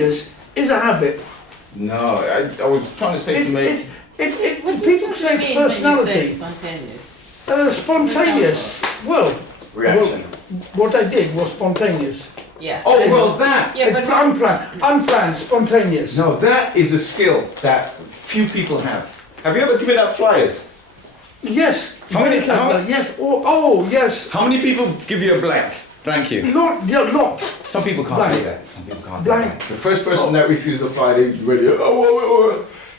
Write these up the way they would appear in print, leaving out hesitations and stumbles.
spontaneous is a habit. No, I was trying to say to me. When people say it's personality, spontaneous. Well, Reaction. What I did was spontaneous. Yeah. Oh, well, that. Yeah, but Unplanned, spontaneous. No, that is a skill that few people have. Have you ever given out flyers? Yes. How many? Yes. Oh, yes. How many people give you a blank? Thank you. Lot. Some people can't Blank. take that. Some people can't Blank. take that. The first person that refused the flyer, they really.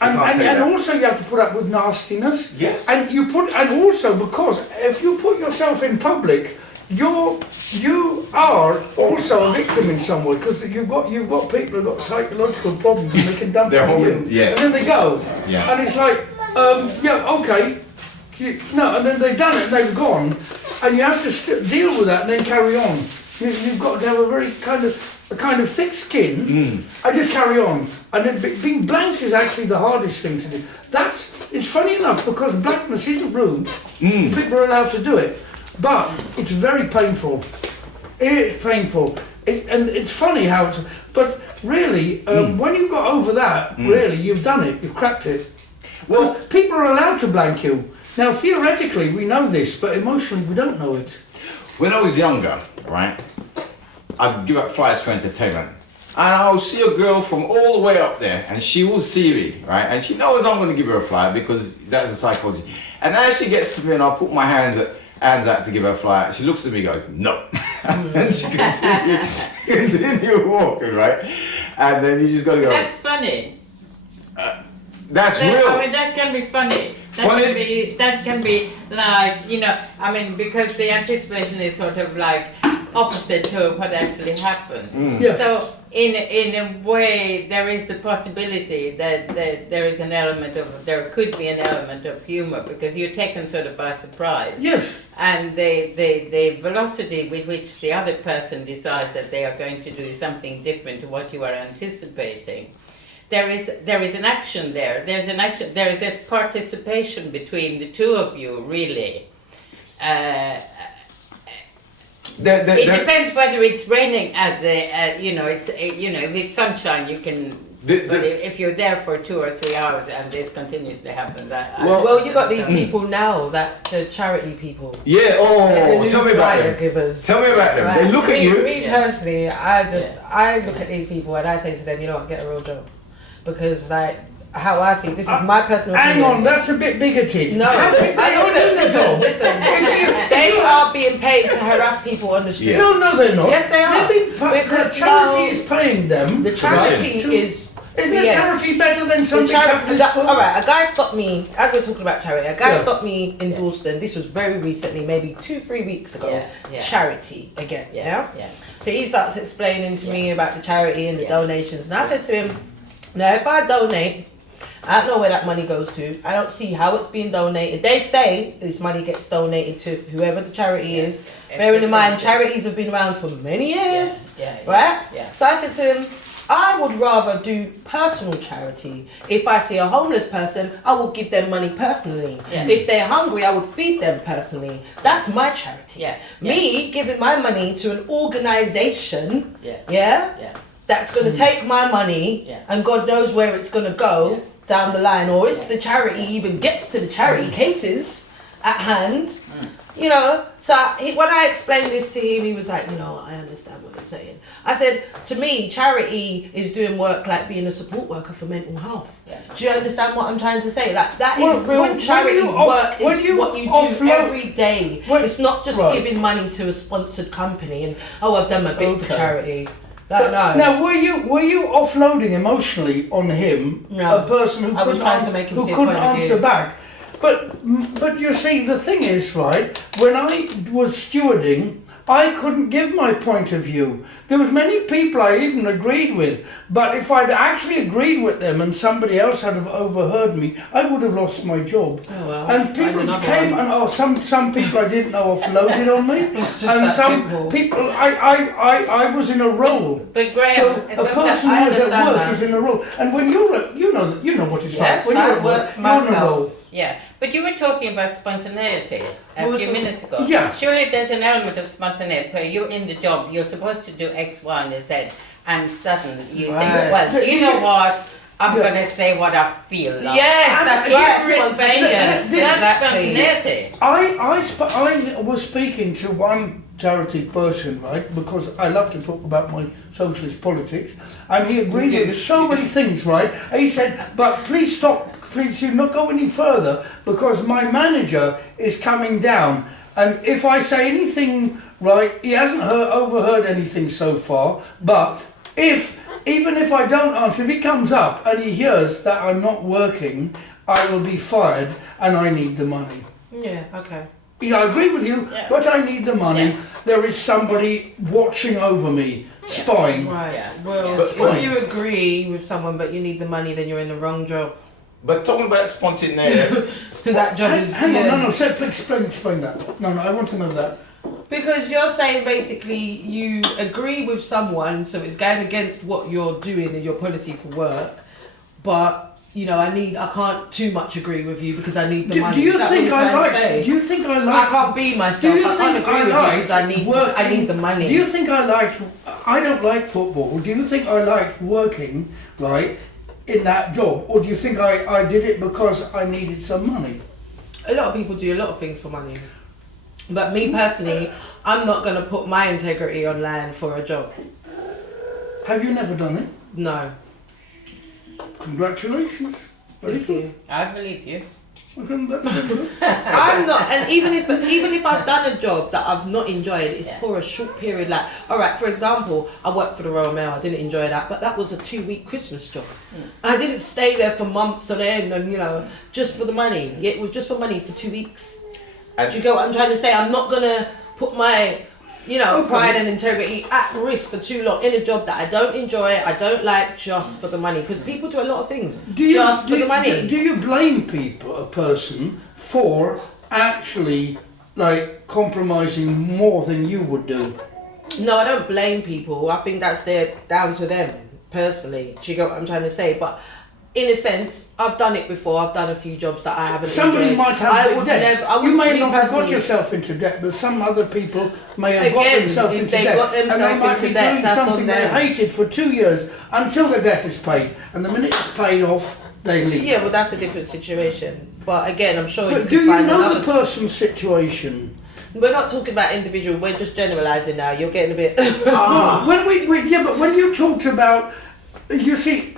And also you have to put up with nastiness. Yes. And also because if you put yourself in public, you are also a victim in some way, because you've got people who've got psychological problems and they can dump They're on you. home, yeah. And then they go. Yeah. And it's like, okay. No, and then they've done it and they've gone, and you have to deal with that and then carry on. You've got to have a very kind of thick skin and just carry on. And then being blank is actually the hardest thing to do. It's funny enough, because blankness isn't rude. People are allowed to do it, but it's very painful. It's painful. And it's funny how it's. But really, when you've got over that, really, you've done it. You've cracked it. Well, people are allowed to blank you. Now, theoretically, we know this, but emotionally, we don't know it. When I was younger, right, I'd give out flyers for entertainment. And I'll see a girl from all the way up there, and she will see me, right? And she knows I'm going to give her a flyer because that's the psychology. And as she gets to me and I'll put my hands out to give her a flyer, she looks at me and goes, no. And she continue walking, right? And then you just got to go. That's funny. That's real. I mean, that can be funny. That can be like, because the anticipation is sort of like opposite to what actually happens. Yeah. So in a way, there is the possibility that there could be an element of humor, because you're taken sort of by surprise. Yes. And the velocity with which the other person decides that they are going to do something different to what you are anticipating. There is an action there. There is a participation between the two of you, really. It depends whether it's raining if it's sunshine, you can. But if you're there for 2 or 3 hours and this continuously happens, well, you got these people now, that the charity people. Yeah. Oh, tell me about them. Givers. Tell me about them. Right. They look at you. Me personally, I look at these people and I say to them, you know what, get a real job. Because how I see this is my personal opinion. Hang on, that's a bit bigoted. No, listen. They are being paid to harass people on the street. Yeah. No, they're not. Yes, they are. The charity is paying them. The charity is. Isn't the charity better than something capitalist? All right, a guy stopped me, as we're talking about charity, a guy stopped me in Dalston. This was very recently, maybe 2-3 weeks ago. Charity again, yeah? So he starts explaining to me about the charity and the donations. And I said to him, now if I donate, I don't know where that money goes to. I don't see how it's being donated. They say this money gets donated to whoever the charity is. Bearing in mind, charities have been around for many years, right? So I said to him, I would rather do personal charity. If I see a homeless person, I will give them money personally. If they're hungry, I would feed them personally. That's my charity. Me giving my money to an organisation, that's going to take my money and God knows where it's going to go down the line, or if the charity even gets to the charity cases at hand, So when I explained this to him, he was like, I understand what you're saying. I said, to me, charity is doing work like being a support worker for mental health. Do you understand what I'm trying to say? Like, that is real charity work. Is what you do every day. It's not just giving money to a sponsored company and, I've done my bit for charity. No. Now, were you offloading emotionally on him, a person who couldn't answer back? But you see, the thing is, right, when I was stewarding, I couldn't give my point of view. There was many people I even agreed with, but if I'd actually agreed with them and somebody else had have overheard me, I would have lost my job. Oh, well, and people came and some people I didn't know offloaded on me, and some people I was in a role. But Graham, so a person who was at work is in a role, and when you know what it's like. When I worked myself. Yeah, but you were talking about spontaneity a few minutes ago. Yeah. Surely there's an element of spontaneity where you're in the job, you're supposed to do X, Y, and Z, and suddenly you think, Right. well, you know what? I'm going to say what I feel like. Yes, that's right. Yes, Spontaneous. that's Exactly. spontaneity. I was speaking to one charity person, right, because I love to talk about my socialist politics, and he agreed with so many things, right, and he said, but please stop, please do not go any further, because my manager is coming down, and if I say anything, right, he hasn't overheard anything so far, but even if I don't answer, if he comes up and he hears that I'm not working, I will be fired and I need the money. Yeah, okay. Yeah, I agree with you, but I need the money. Yeah. There is somebody watching over me, spying. Right. Yeah. Well, But- if you agree with someone but you need the money, then you're in the wrong job. But talking about spontaneity, That job is... Hang on, yeah. no, explain that. No, I want to know that. Because you're saying basically you agree with someone, so it's going against what you're doing and your policy for work, but you know, I can't too much agree with you because I need the money. Do you Is that think what you're I trying to like? say? Do you think I I like? can't be myself. Do you I can't think agree I with you like because I need the money. Do you think I liked? I don't like football. Do you think I liked working right in that job, or do you think I did it because I needed some money? A lot of people do a lot of things for money. But me personally, I'm not going to put my integrity on line for a job. Have you never done it? No. Congratulations. Very Thank good. you. I believe you. Okay, that's good. I'm not, and even if I've done a job that I've not enjoyed, it's for a short period. Like, all right, for example, I worked for the Royal Mail. I didn't enjoy that, but that was a 2-week Christmas job. I didn't stay there for months on end, and you know, just for the money. Yeah, it was just for money for 2 weeks. And- Do you get what I'm trying to say? I'm not gonna put my, you know, Okay. pride and integrity at risk for too long in a job that I don't enjoy, I don't like, just for the money. Because people do a lot of things just for the money. Do you blame a person for actually like compromising more than you would do? No, I don't blame people. I think that's down to them personally. Do you get what I'm trying to say? But in a sense, I've done it before. I've done a few jobs that I haven't Somebody enjoyed. might have I big would debts. never. I You wouldn't may me not have got personally. yourself into debt, but some other people may have got Again, themselves if into they debt. got and they themselves might into be debt, doing that's on something they them. hated for 2 years until the debt is paid. And the minute it's paid off, they leave. Yeah, well, that's a different situation. But again, I'm sure you But can do you find know another. the person's situation? We're not talking about individual. We're just generalising now. You're getting a bit. When but when you talked about, you see,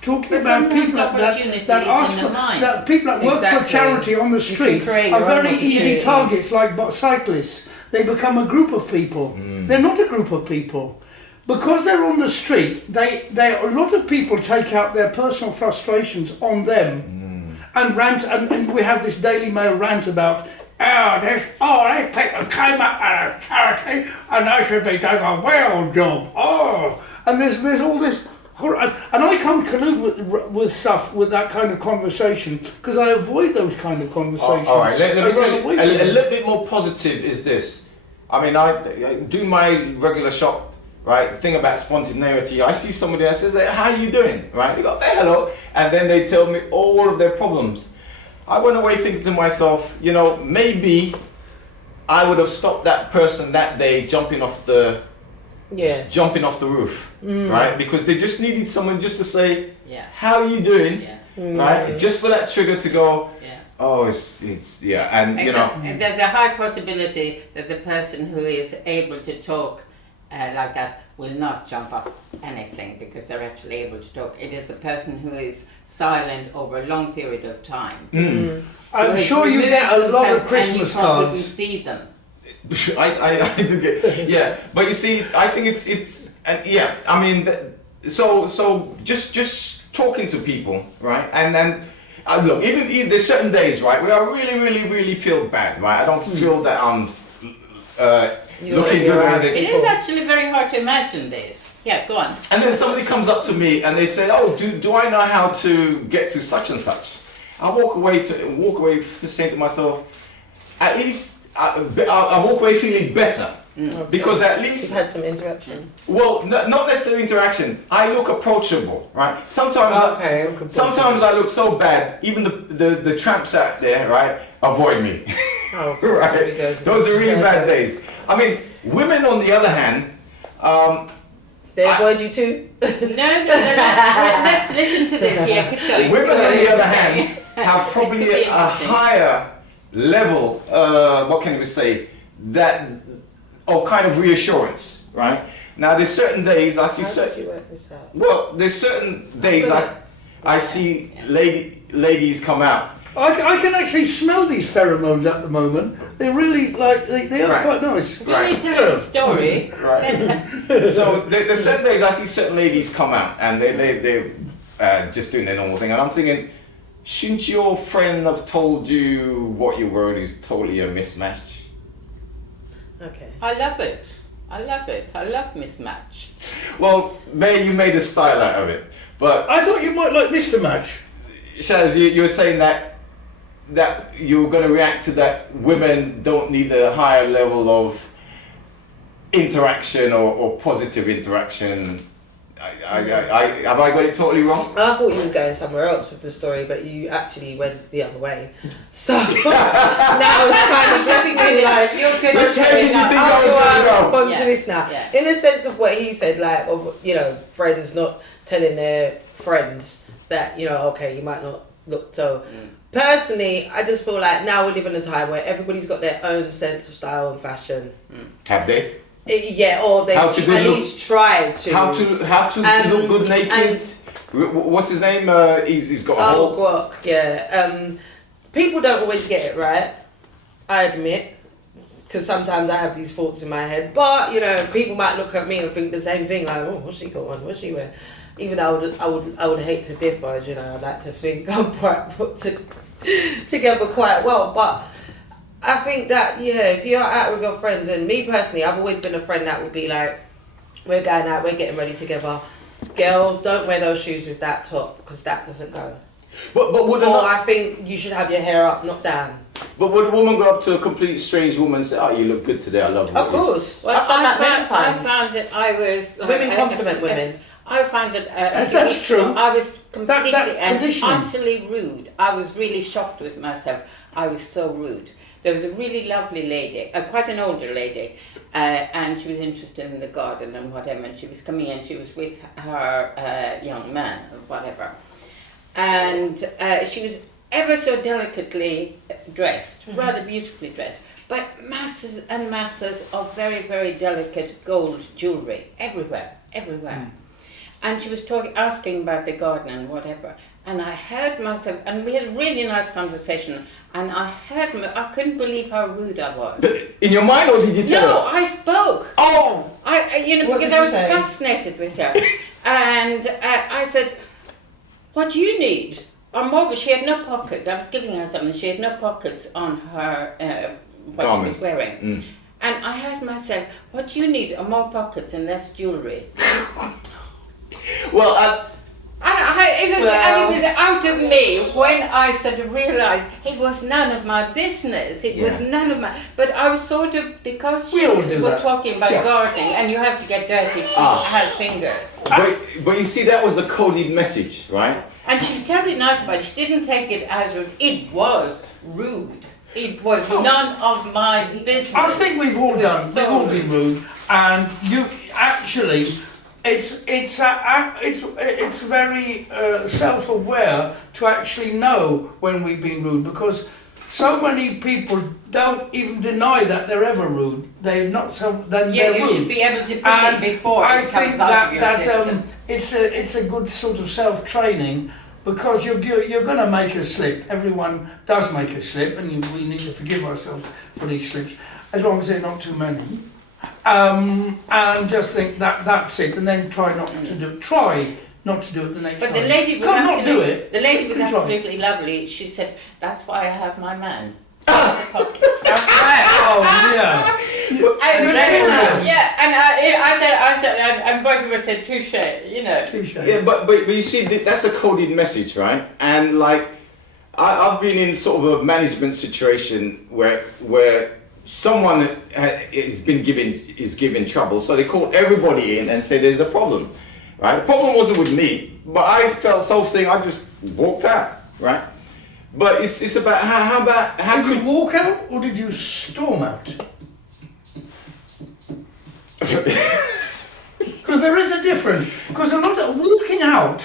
talking But about people sometimes opportunity that is ask in for, the mind. that people that work for Exactly. charity on the You can street create are your own very easy opportunities. targets, like cyclists. They become a group of people. They're not a group of people. Because they're on the street, a lot of people take out their personal frustrations on them and rant, and we have this Daily Mail rant about, these people came up at a charity and they should be doing a well job. And there's all this, and I can't collude with stuff, with that kind of conversation, because I avoid those kind of conversations. all right, let me I tell run you, away a from them. little bit more positive is this. I mean, I do my regular shop, right? Thing about spontaneity. I see somebody that says, hey, how are you doing? Right? You go, hey, hello. And then they tell me all of their problems. I went away thinking to myself, you know, maybe I would have stopped that person that day jumping off the roof, right? Because they just needed someone just to say, how are you doing? Right? Just for that trigger to go, oh, it's and you know. And there's a high possibility that the person who is able to talk like that will not jump up anything because they're actually able to talk. It is the person who is silent over a long period of time. I'm sure you get a lot of Christmas and you probably cards. see them. I do get but you see, I think it's I mean, so just talking to people, right? And then look, even there's certain days, right, where I really feel bad, right? I don't feel that I'm looking good or anything. It is actually very hard to imagine this. Yeah, go on. And then somebody comes up to me and they say, oh, do I know how to get to such and such? I walk away saying to myself, at least I walk away feeling better. Because at least You've had some interaction. well, not necessarily interaction. I look approachable, right? Sometimes I look so bad. Even the tramps out there, right, avoid me. Oh, Right? Those are really bad days. I mean, women on the other hand, They avoid you too? No, let's listen to this. Yeah, keep going. Women, on Sorry. the other hand, have probably This could be a interesting. higher level, what can we say, that of kind of reassurance, right? Now, there's certain days I see How did certain. you work this out? Well, there's certain days I see ladies come out. I can actually smell these pheromones at the moment. They're really like they are Right. quite nice. Will you tell a story? Right. So there's certain days I see certain ladies come out and they're just doing their normal thing, and I'm thinking, shouldn't your friend have told you what you're wearing is totally a mismatch? Okay. I love it. I love it. I love mismatch. Well, May, you made a style out of it, but I thought you might like Mr. Match. Chazz, you were saying that you're going to react to that women don't need a higher level of interaction or positive interaction. Have I got it totally wrong? I thought you was going somewhere else with the story, but you actually went the other way. So now it's kind of left me like, You're good Which at way did you saying think that. I was going to go? respond Yeah. to this now. Yeah. In the sense of what he said, like, of, you know, friends not telling their friends that, you know, okay, you might not look so. Personally, I just feel like now we live in a time where everybody's got their own sense of style and fashion. Have they? Yeah, or they How at to do look- least try to. How to look good naked? and- What's his name? He's got a Oh, whole. guac, yeah. People don't always get it right, I admit, because sometimes I have these thoughts in my head. But, you know, people might look at me and think the same thing, like, oh, what's she got on? What's she wear? Even though I would hate to differ, you know, I'd like to think I'm quite put together quite well. But I think that, yeah, if you're out with your friends, and me personally, I've always been a friend that would be like, we're going out, we're getting ready together. Girl, don't wear those shoes with that top, because that doesn't go. But would Or a, I think you should have your hair up, not down. but would a woman go up to a complete strange woman and say, "Oh, you look good today. I love you." Of course. Well, I've done that many I times. found that I was... Women compliment women. I find that... That's true. I was completely and conditioning. utterly rude. I was really shocked with myself. I was so rude. There was a really lovely lady, quite an older lady, and she was interested in the garden and whatever, and she was coming in, she was with her young man or whatever. And she was ever so delicately dressed, rather beautifully dressed, but masses and masses of very, very delicate gold jewellery everywhere. And she was asking about the garden and whatever. And I heard myself, and we had a really nice conversation, and I couldn't believe how rude I was. In your mind, or did you tell No, her? I spoke. Oh! What Because did I you was say? fascinated with her. And I said, what do you need? She had no pockets. I was giving her something. She had no pockets on her, what Garment. she was wearing. Mm. And I heard myself, what you need are more pockets and less jewellery. Well, It was out of me when I sort of realised it was none of my business. It was none of my... But I was sort of, because We she all do was that. talking about Yeah. gardening, and you have to get dirty fingers. but you see, that was the coded message, right? And she was terribly nice about it. She didn't take it as it was rude. It was none of my business. I think we've all It was done. We've all so been rude, and you actually, it's very self-aware to actually know when we've been rude, because so many people don't even deny that they're ever rude. They're not they're Yeah, you rude. should be able to pick And it before I it comes think out that of your system. it's a good sort of self-training, because you're going to make a slip. Everyone does make a slip, and we need to forgive ourselves for these slips, as long as they're not too many. And just think that that's it, and then try not to do it the next But time. the lady was Can't not do absolutely, it. the lady You was can try. absolutely lovely. She said, "That's why I have my man." Oh yeah. I was Very very nice. nice. Yeah, and I said, and both of us said touche, you know. Touche. Yeah, but you see, that's a coded message, right? And like, I've been in sort of a management situation where someone is given trouble, so they call everybody in and say there's a problem, right? The problem wasn't with me, but I felt something. I just walked out, right? But it's about how Did you could walk out or did you storm out? Because there is a difference. Because a lot of walking out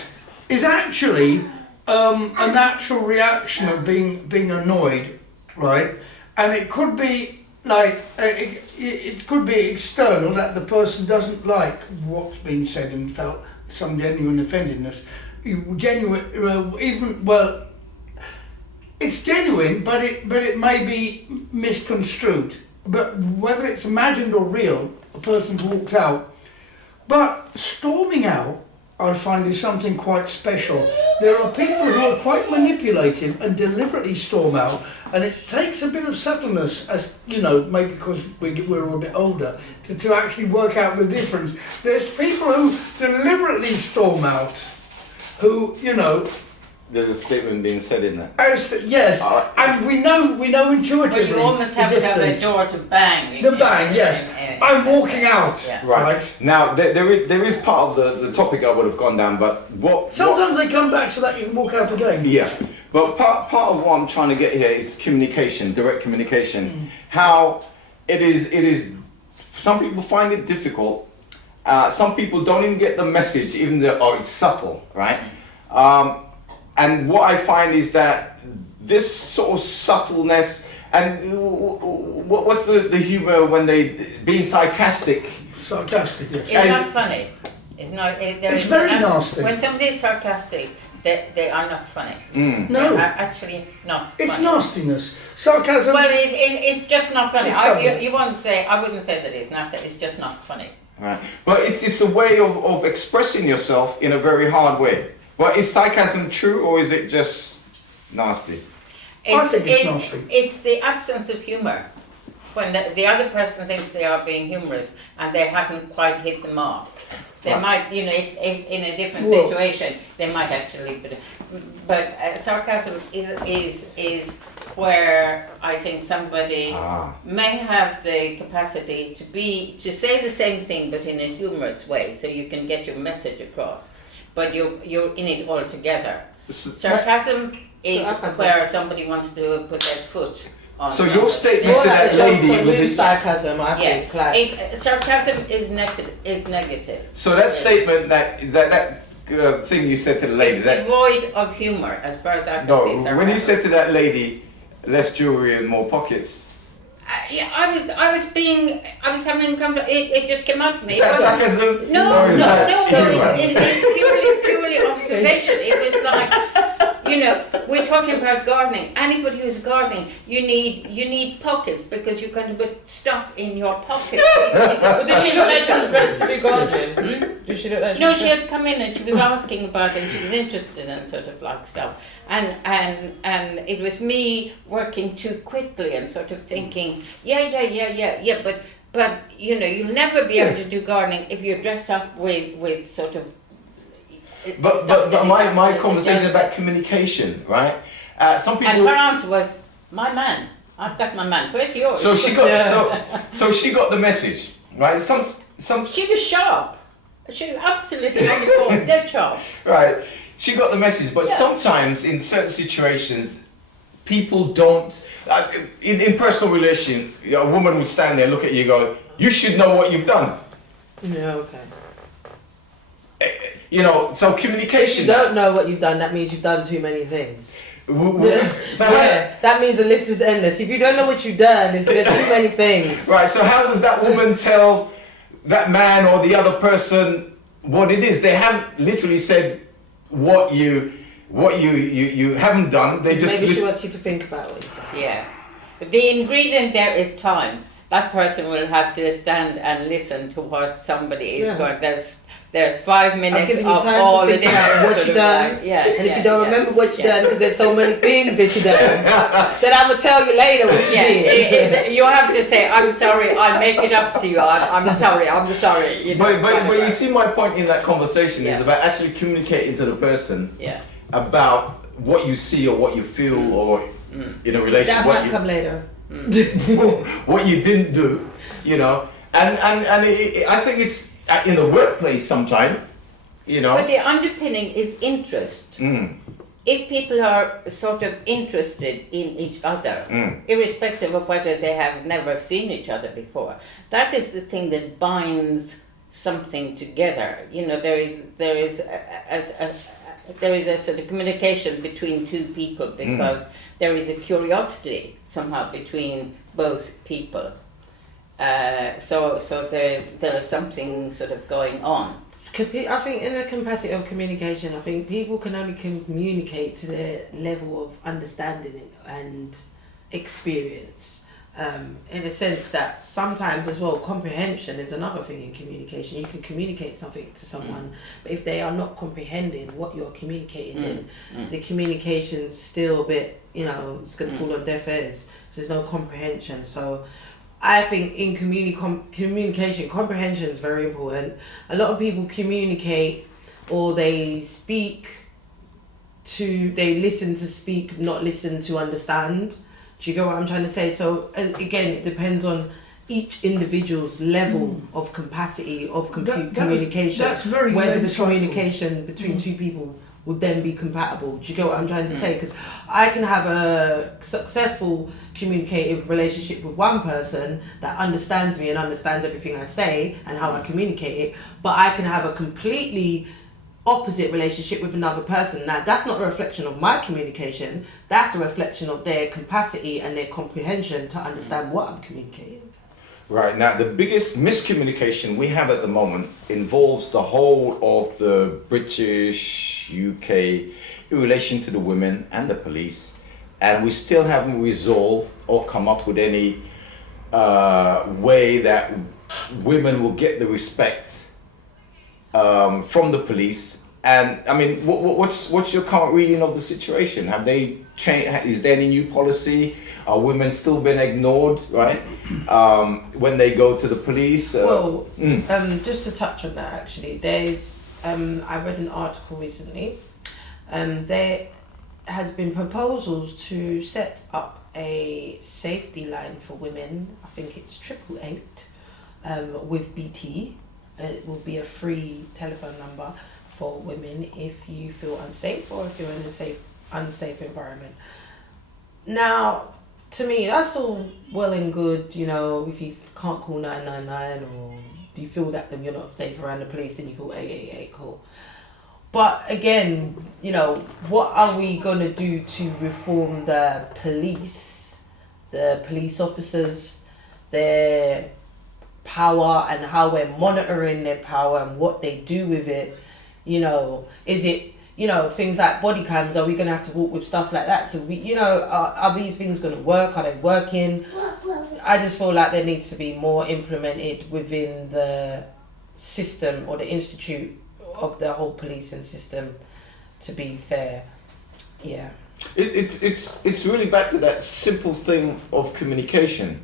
is actually a natural reaction of being annoyed, right? And it could be like it could be external, that the person doesn't like what's being said and felt some genuine offendedness. It's genuine, but it may be misconstrued. But whether it's imagined or real, a person's walked out. But storming out, I find, is something quite special. There are people who are quite manipulative and deliberately storm out, and it takes a bit of subtleness, as you know, maybe because we're all a bit older, to actually work out the difference. There's people who deliberately storm out, who, you know. There's a statement being said in that. Yes, and we know intuitively. But you almost have to have a door to bang. The bang, yes. I'm walking out. Yeah. Right. Now, there is part of the topic I would have gone down, but Sometimes they come back so that you can walk out again. Yeah, but part of what I'm trying to get here is communication, direct communication. How it is. Some people find it difficult. Some people don't even get the message, even though it's subtle, right? And what I find is that this sort of subtleness, and what's the humour when they being sarcastic? Sarcastic, yes. It's not funny. It's not. It's very nasty. When somebody is sarcastic, they are not funny. No. They are actually not funny. It's nastiness. Sarcasm. Well, it's just not funny. It's You won't say. I wouldn't say that it's nasty. It's just not funny. Right. But it's a way of expressing yourself in a very hard way. Well, is sarcasm true, or is it just nasty? I think it's nasty. It's the absence of humour. When the other person thinks they are being humorous and they haven't quite hit the mark. They might, you know, if in a different situation, they might actually. But sarcasm is where I think somebody may have the capacity to say the same thing, but in a humorous way, so you can get your message across. But you're in it all together. Sarcasm is where somebody wants to put their foot on. So your statement to that lady with the sarcasm, I think, like sarcasm is negative. So that statement, that thing you said to the lady, it's devoid of humor, as far as I can see. Sarcasm. When you said to that lady, less jewelry and more pockets. Yeah, I was having it just came out of me. Is that sarcasm? No, it's purely observation. It was like, you know, we're talking about gardening. Anybody who's gardening, you need pockets because you're going to put stuff in your pockets. But did she look like she was dressed to do gardening? Did she look like No, she had come in and she was asking about it and she was interested in sort of like stuff. And it was me working too quickly and sort of thinking, but you know, you'll never be able to do gardening if you're dressed up with sort of. But my conversation about communication, right? Some people. And her answer was, "My man, I've got my man. Where's yours?" So she got the message, right? Some. She was sharp. She was absolutely on the ball, dead sharp. Right. She got the message, but sometimes in certain situations, people don't. In personal relation, a woman would stand there, look at you, and go, "You should know what you've done." Yeah, okay. You know, so communication. If you don't know what you've done, that means you've done too many things. So that means the list is endless. If you don't know what you've done, there's too many things. Right. So how does that woman tell that man or the other person what it is? They haven't literally said what you haven't done. They just maybe she wants you to think about it. Yeah, but the ingredient there is time. That person will have to stand and listen to what somebody is going. There's 5 minutes I've given you of time all to think about what you've done. And if you don't remember what you've done, because there's so many things that you've done, then I'm going to tell you later what you did. You have to say, "I'm sorry, I'll make it up to you. I'm sorry. You know, but you see, my point in that conversation is about actually communicating to the person about what you see or what you feel or in a relationship. That might come later. What you didn't do, you know, and I think it's in the workplace sometime, you know. But the underpinning is interest. If people are sort of interested in each other, irrespective of whether they have never seen each other before, that is the thing that binds something together. You know, there is a sort of communication between two people because there is a curiosity somehow between both people. So there's something sort of going on. I think in the capacity of communication, I think people can only communicate to their level of understanding and experience. In a sense that sometimes as well, comprehension is another thing in communication. You can communicate something to someone, but if they are not comprehending what you're communicating, then the communication's still a bit, you know, it's going to fall on deaf ears. So there's no comprehension. So I think in communication, comprehension is very important. A lot of people communicate or they listen to speak, not listen to understand. Do you get what I'm trying to say? So again, it depends on each individual's level of capacity of communication. That's very whether the insightful. Communication between two people would then be compatible. Do you get what I'm trying to say? Because I can have a successful communicative relationship with one person that understands me and understands everything I say and how I communicate it, but I can have a completely opposite relationship with another person. Now, that's not a reflection of my communication, that's a reflection of their capacity and their comprehension to understand what I'm communicating. Right, now the biggest miscommunication we have at the moment involves the whole of the British, UK, in relation to the women and the police, and we still haven't resolved or come up with any way that women will get the respect from the police. And I mean, what's your current reading of the situation? Have they changed? Is there any new policy? Are women still being ignored, right? When they go to the police? Just to touch on that, actually, there's I read an article recently. There has been proposals to set up a safety line for women. I think it's 888 with BT. It will be a free telephone number for women if you feel unsafe or if you're in a unsafe environment. Now, to me, that's all well and good, you know, if you can't call 999 or you feel that then you're not safe around the police, then you call 888, cool. But again, you know, what are we going to do to reform the police officers, their power and how we're monitoring their power and what they do with it? You know, is it, you know, things like body cams, are we going to have to walk with stuff like that? So we, you know, are these things going to work? Are they working? I just feel like there needs to be more implemented within the system or the institute of the whole policing system, to be fair. Yeah. It's really back to that simple thing of communication.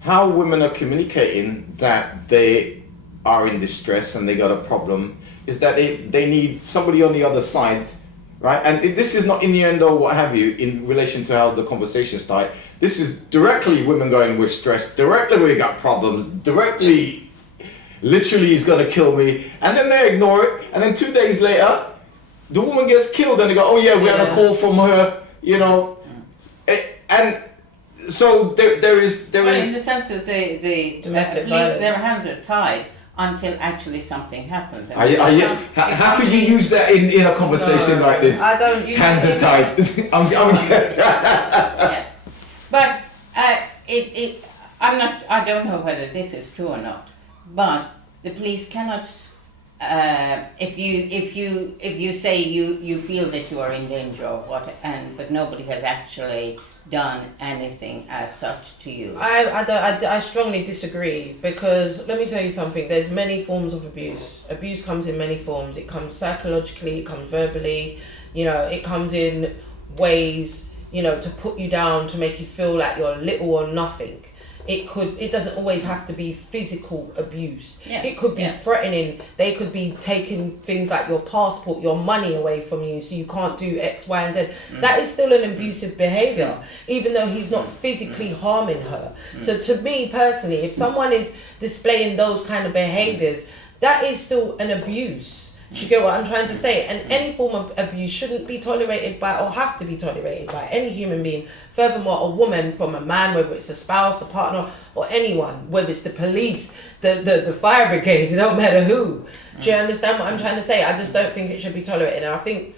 How women are communicating that they are in distress and they got a problem is that they need somebody on the other side, right? And this is not innuendo or what have you in relation to how the conversation started. This is directly women going, we're stressed, directly we got problems, directly, literally he's gonna kill me. And then they ignore it. And then 2 days later, the woman gets killed and they go, oh yeah, we had a call from her, you know. And so there is... in the sense that the domestic police, their hands are tied until actually something happens. How could you use that in a conversation like this? I don't. Hands are tied. Yeah. But I don't know whether this is true or not. But the police cannot. If you say you feel that you are in danger or what, but nobody has actually done anything as such to you. I strongly disagree, because let me tell you something, there's many forms of abuse. Abuse comes in many forms. It comes psychologically, it comes verbally, you know, it comes in ways, you know, to put you down, to make you feel like you're little or nothing. It doesn't always have to be physical abuse. Yeah. It could be threatening. They could be taking things like your passport, your money away from you, so you can't do X, Y, and Z. That is still an abusive behaviour, even though he's not physically harming her. So to me personally, if someone is displaying those kind of behaviours, that is still an abuse. Do you get what I'm trying to say? And any form of abuse shouldn't be tolerated by or have to be tolerated by any human being. Furthermore, a woman from a man, whether it's a spouse, a partner, or anyone, whether it's the police, the fire brigade, it don't matter who. Do you understand what I'm trying to say? I just don't think it should be tolerated. And I think,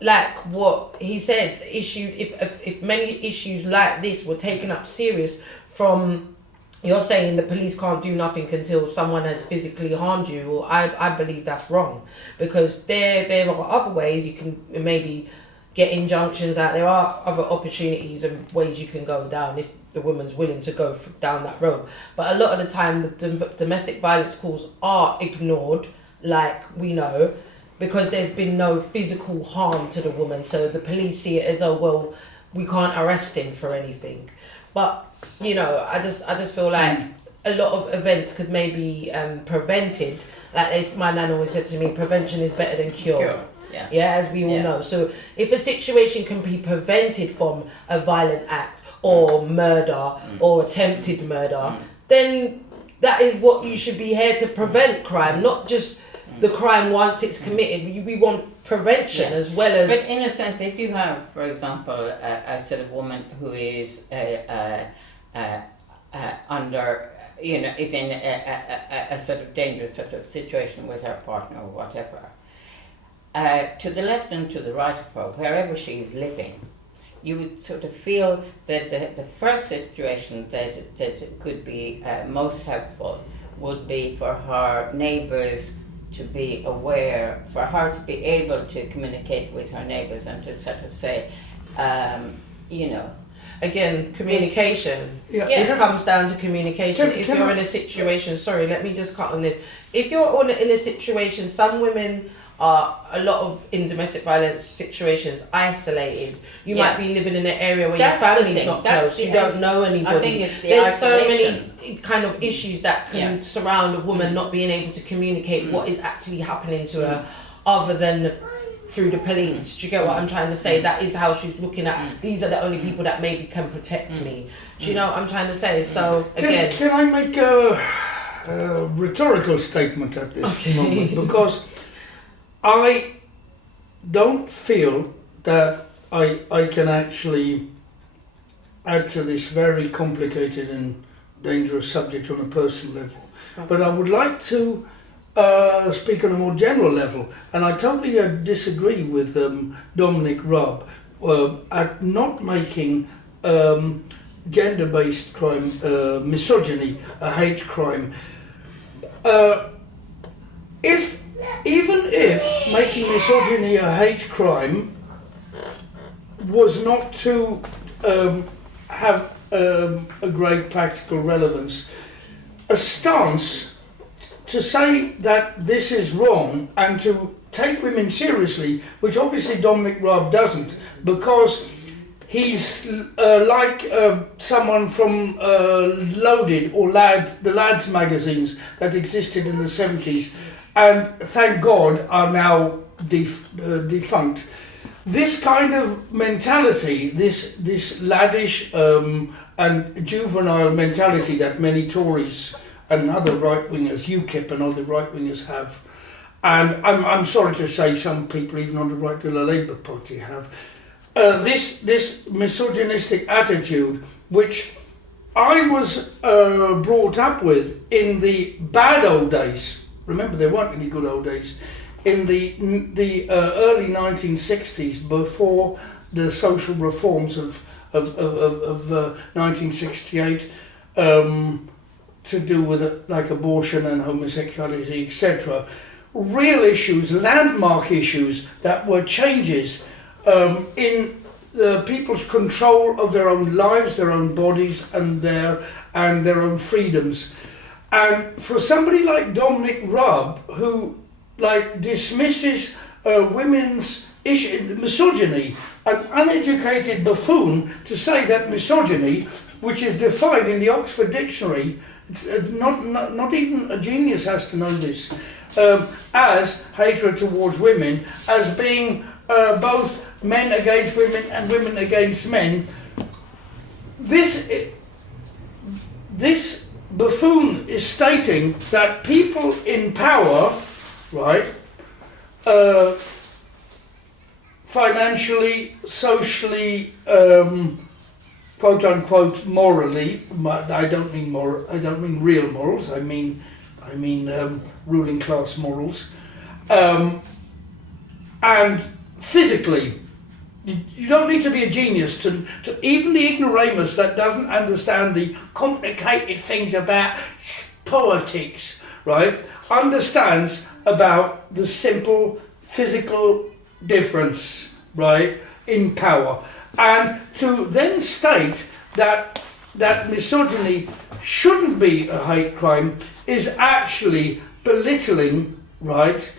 like what he said, if many issues like this were taken up serious from... You're saying the police can't do nothing until someone has physically harmed you. Well, I believe that's wrong, because there are other ways you can maybe get injunctions out. There are other opportunities and ways you can go down if the woman's willing to go down that road. But a lot of the time, the domestic violence calls are ignored, like we know, because there's been no physical harm to the woman. So the police see it as, oh, well, we can't arrest him for anything. But you know, I just feel like a lot of events could maybe prevented. Like my nan always said to me, prevention is better than cure. Yeah, as we all know. So if a situation can be prevented from a violent act or murder or attempted murder, then that is what you should be here to prevent crime, not just the crime once it's committed. We want prevention as well as... But in a sense, if you have, for example, a sort of woman who is under, you know, is in a sort of dangerous sort of situation with her partner or whatever, to the left and to the right of her, wherever she is living, you would sort of feel that the first situation that could be most helpful would be for her neighbours to be aware, for her to be able to communicate with her neighbours and to sort of say, you know. Again, communication. This comes down to communication. If you're in a situation, sorry, let me just cut on this. If you're in a situation, some women are a lot of in domestic violence situations isolated. You might be living in an area where your family's not close. You don't know anybody. I think it's There's so many kind of issues that can surround a woman not being able to communicate what is actually happening to her, other than through the police. Do you get what I'm trying to say? That is how she's looking at, these are the only people that maybe can protect me. Do you know what I'm trying to say? So again, can I make a rhetorical statement at this moment? Because I don't feel that I can actually add to this very complicated and dangerous subject on a personal level. But I would like to speak on a more general level, and I totally disagree with Dominic Raab at not making gender-based crime, misogyny, a hate crime. Even if making misogyny a hate crime was not to have a great practical relevance, a stance to say that this is wrong and to take women seriously, which obviously Dominic Raab doesn't, because he's like someone from Loaded or the Lads magazines that existed in the 70s and thank God are now defunct. This kind of mentality, this laddish and juvenile mentality that many Tories and other right-wingers, UKIP and other right-wingers have, and I'm sorry to say some people even on the right to the Labour Party have, this misogynistic attitude, which I was brought up with in the bad old days. Remember, there weren't any good old days. In the early 1960s, before the social reforms of 1968, to do with like abortion and homosexuality, etc. Real issues, landmark issues that were changes in people's control of their own lives, their own bodies, and their own freedoms. And for somebody like Dominic Raab, who dismisses women's misogyny, an uneducated buffoon, to say that misogyny, which is defined in the Oxford Dictionary, it's not even a genius has to know this, as hatred towards women, as being both men against women and women against men. This buffoon is stating that people in power, right, financially, socially, quote unquote, morally. I don't mean moral. I don't mean real morals. I mean ruling class morals, and physically. You don't need to be a genius to even the ignoramus that doesn't understand the complicated things about politics, right? Understands about the simple physical difference, right, in power. And to then state that misogyny shouldn't be a hate crime is actually belittling, right,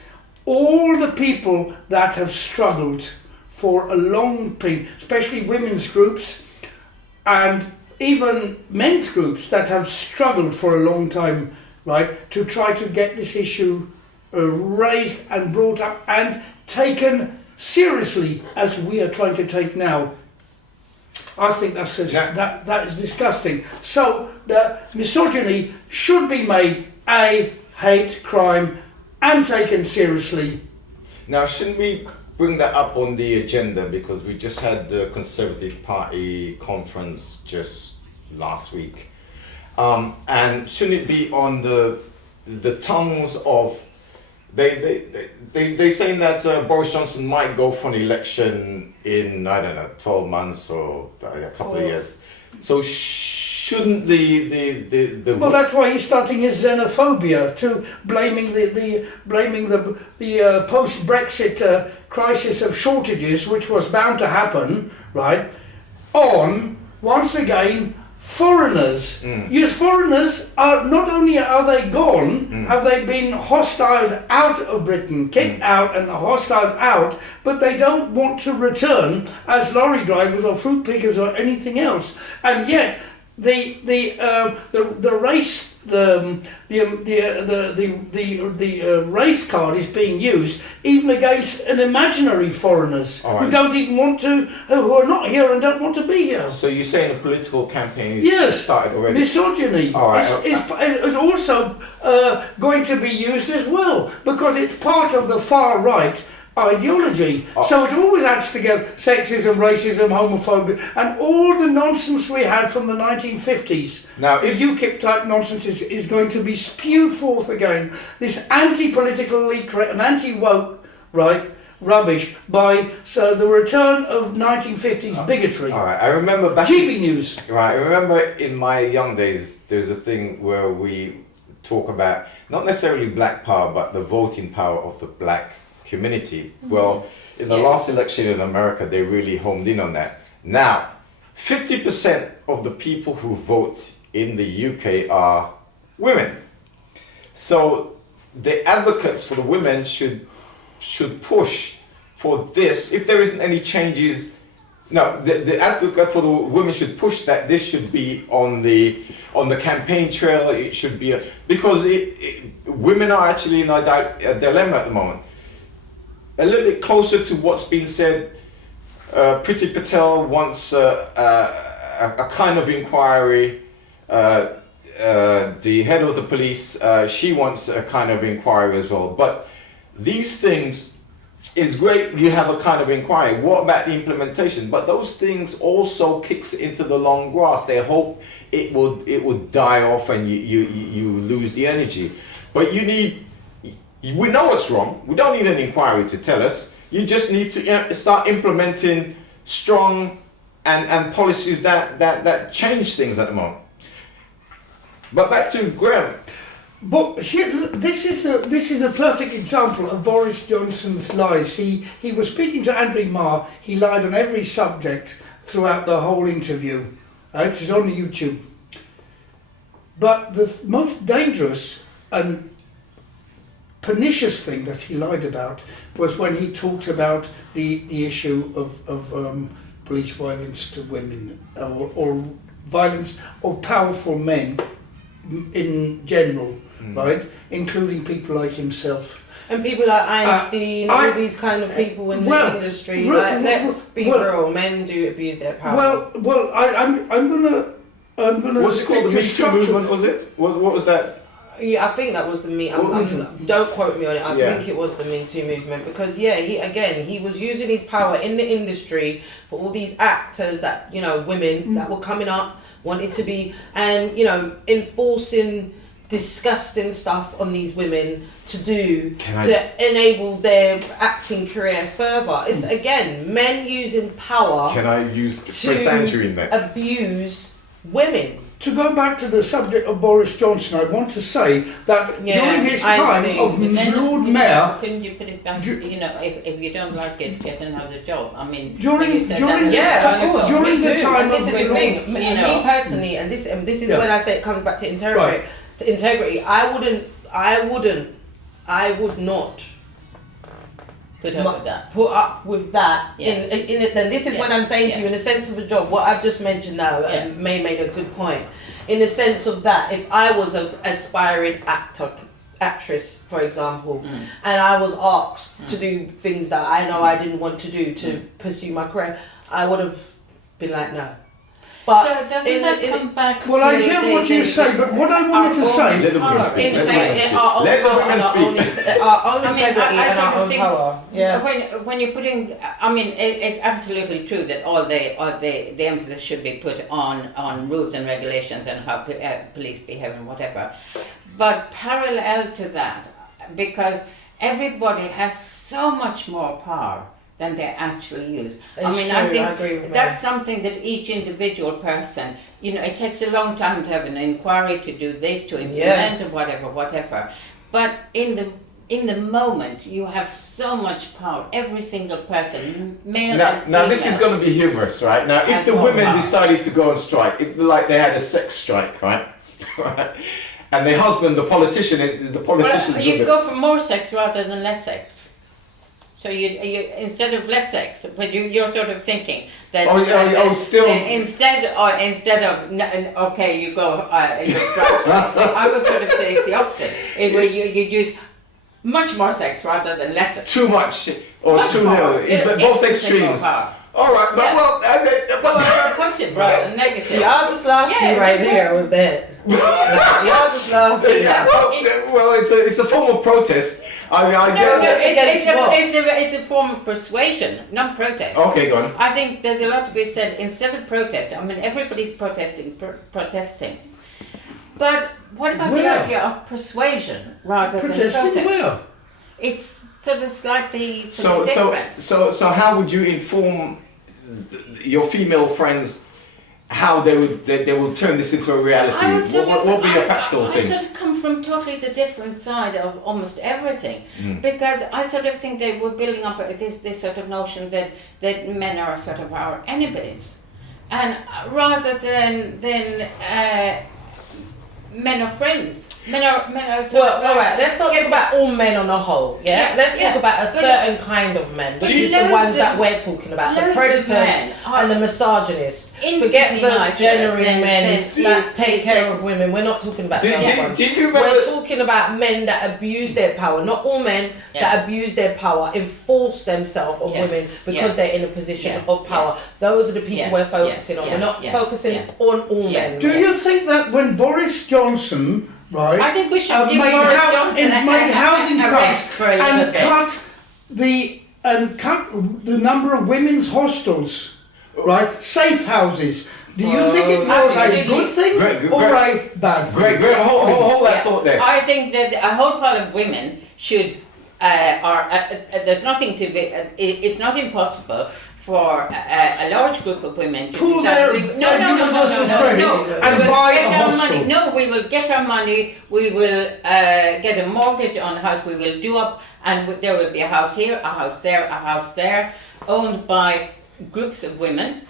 all the people that have struggled for a long period, especially women's groups and even men's groups that have struggled for a long time, right, to try to get this issue raised and brought up and taken seriously as we are trying to take now. I think that is disgusting. So the misogyny should be made a hate crime and taken seriously. Now, shouldn't we bring that up on the agenda, because we just had the Conservative Party conference just last week, and shouldn't it be on the tongues of they saying that Boris Johnson might go for an election in, I don't know, 12 months or a couple of years. So shouldn't the well, that's why he's starting his xenophobia, to blaming the post-Brexit crisis of shortages, which was bound to happen, right, on once again foreigners. Yes, foreigners are not only are they gone, have they been hostiled out of Britain, kicked out and hostiled out, but they don't want to return as lorry drivers or fruit pickers or anything else. And yet the race card is being used even against an imaginary foreigners who don't even want to, who are not here and don't want to be here. So you're saying the political campaign is started already? Misogyny is also going to be used as well, because it's part of the far right ideology. So it always adds together sexism, racism, homophobia, and all the nonsense we had from the 1950s. Now, if UKIP type nonsense is going to be spewed forth again, this anti-politically correct and anti-woke, right, rubbish by the return of 1950s bigotry. All right, I remember back GB News. Right, I remember in my young days, there's a thing where we talk about not necessarily black power, but the voting power of the black community. Well, in the last election in America, they really homed in on that. Now, 50% of the people who vote in the UK are women. So the advocates for the women should push for this. If there isn't any changes, no, the advocate for the women should push that this should be on the campaign trail. It should be because women are actually in a dilemma at the moment. A little bit closer to what's been said, Priti Patel wants a kind of inquiry. The head of the police, she wants a kind of inquiry as well. But these things is great. You have a kind of inquiry. What about the implementation? But those things also kicks into the long grass. They hope it would die off and you lose the energy. But we know what's wrong. We don't need an inquiry to tell us. You just need to start implementing strong and policies that change things at the moment. But back to Graham. But here, this is a perfect example of Boris Johnson's lies. He was speaking to Andrew Marr. He lied on every subject throughout the whole interview. It is on YouTube. But the most dangerous and pernicious thing that he lied about was when he talked about the issue of police violence to women or violence of powerful men in general, right, including people like himself and people like Einstein, all these kind of people in the industry. Let's be real, men do abuse their power. I'm gonna. What's it called? The Me Too movement, was it? What was that? Yeah, I think that was the Me. Don't quote me on it. I think it was the Me Too movement because he was using his power in the industry for all these actors that women that were coming up wanted to be and enforcing disgusting stuff on these women to enable their acting career further. It's again men using power. Can I use Prince Andrew in there? Abuse women. To go back to the subject of Boris Johnson, I want to say that during his time of Lord Mayor... Couldn't you put it back, if you don't like it, get another job? I mean... During the time of... This is the thing, me personally, and this is when I say it comes back to integrity. I would not put up with that. Then this is when I'm saying to you, in the sense of a job, what I've just mentioned now, and May made a good point. In the sense of that, if I was an aspiring actress, for example, and I was asked to do things that I know I didn't want to do to pursue my career, I would have been like, no. But so doesn't that come back? Well, I hear what you say, but what I wanted to say... Let the women speak. Our own integrity and our own power. Yes. When you're putting... I mean, it's absolutely true that all the emphasis should be put on rules and regulations and how police behave and whatever. But parallel to that, because everybody has so much more power than they actually use. I think that's something that each individual person, it takes a long time to have an inquiry, to do this, to implement or whatever. But in the moment, you have so much power. Every single person, male and female. Now this is going to be humorous, right? Now, if the women decided to go on strike, if they had a sex strike, right? And their husband, the politician, you go for more sex rather than less sex. So you instead of less sex, but you're sort of thinking that instead of okay, you go you're strike. I would sort of say it's the opposite. You use much more sex rather than less sex. Too much or much too little, but both extremes. All right, but positive rather than negative. Y'all just lost me right here with that. Y'all just lost me. Well, it's a form of protest. I mean, it's a form of persuasion, not protest. Okay, go on. I think there's a lot to be said. Instead of protest, I mean, everybody's protesting. But what about the idea of persuasion rather than protest? Where? It's sort of slightly different. So how would you inform your female friends how they will turn this into a reality? What would be a practical thing? I sort of come from totally the different side of almost everything, because I sort of think they were building up this sort of notion that men are sort of our enemies, and rather than men are friends. Men are all right, let's not talk about all men on a whole, let's talk about a certain kind of men, which is the ones that we're talking about, the predators and the misogynists. Forget the genuine men that take care of women. We're not talking about that. We're talking about men that abuse their power. Not all men that abuse their power, enforce themselves on women because they're in a position of power. Those are the people we're focusing on. We're not focusing on all men. Do you think that when Boris Johnson, right, I think we should give Boris Johnson made housing cuts and cut the number of women's hostels, right, safe houses? Do you think it was a good thing or a bad thing? Greg, hold that thought there. I think that a whole pile of women should there's nothing to be. It's not impossible for a large group of women to pool their universal credit and buy a hostel. No, we will get our money. We will get a mortgage on a house. We will do up, and there will be a house here, a house there, a house there, owned by groups of women.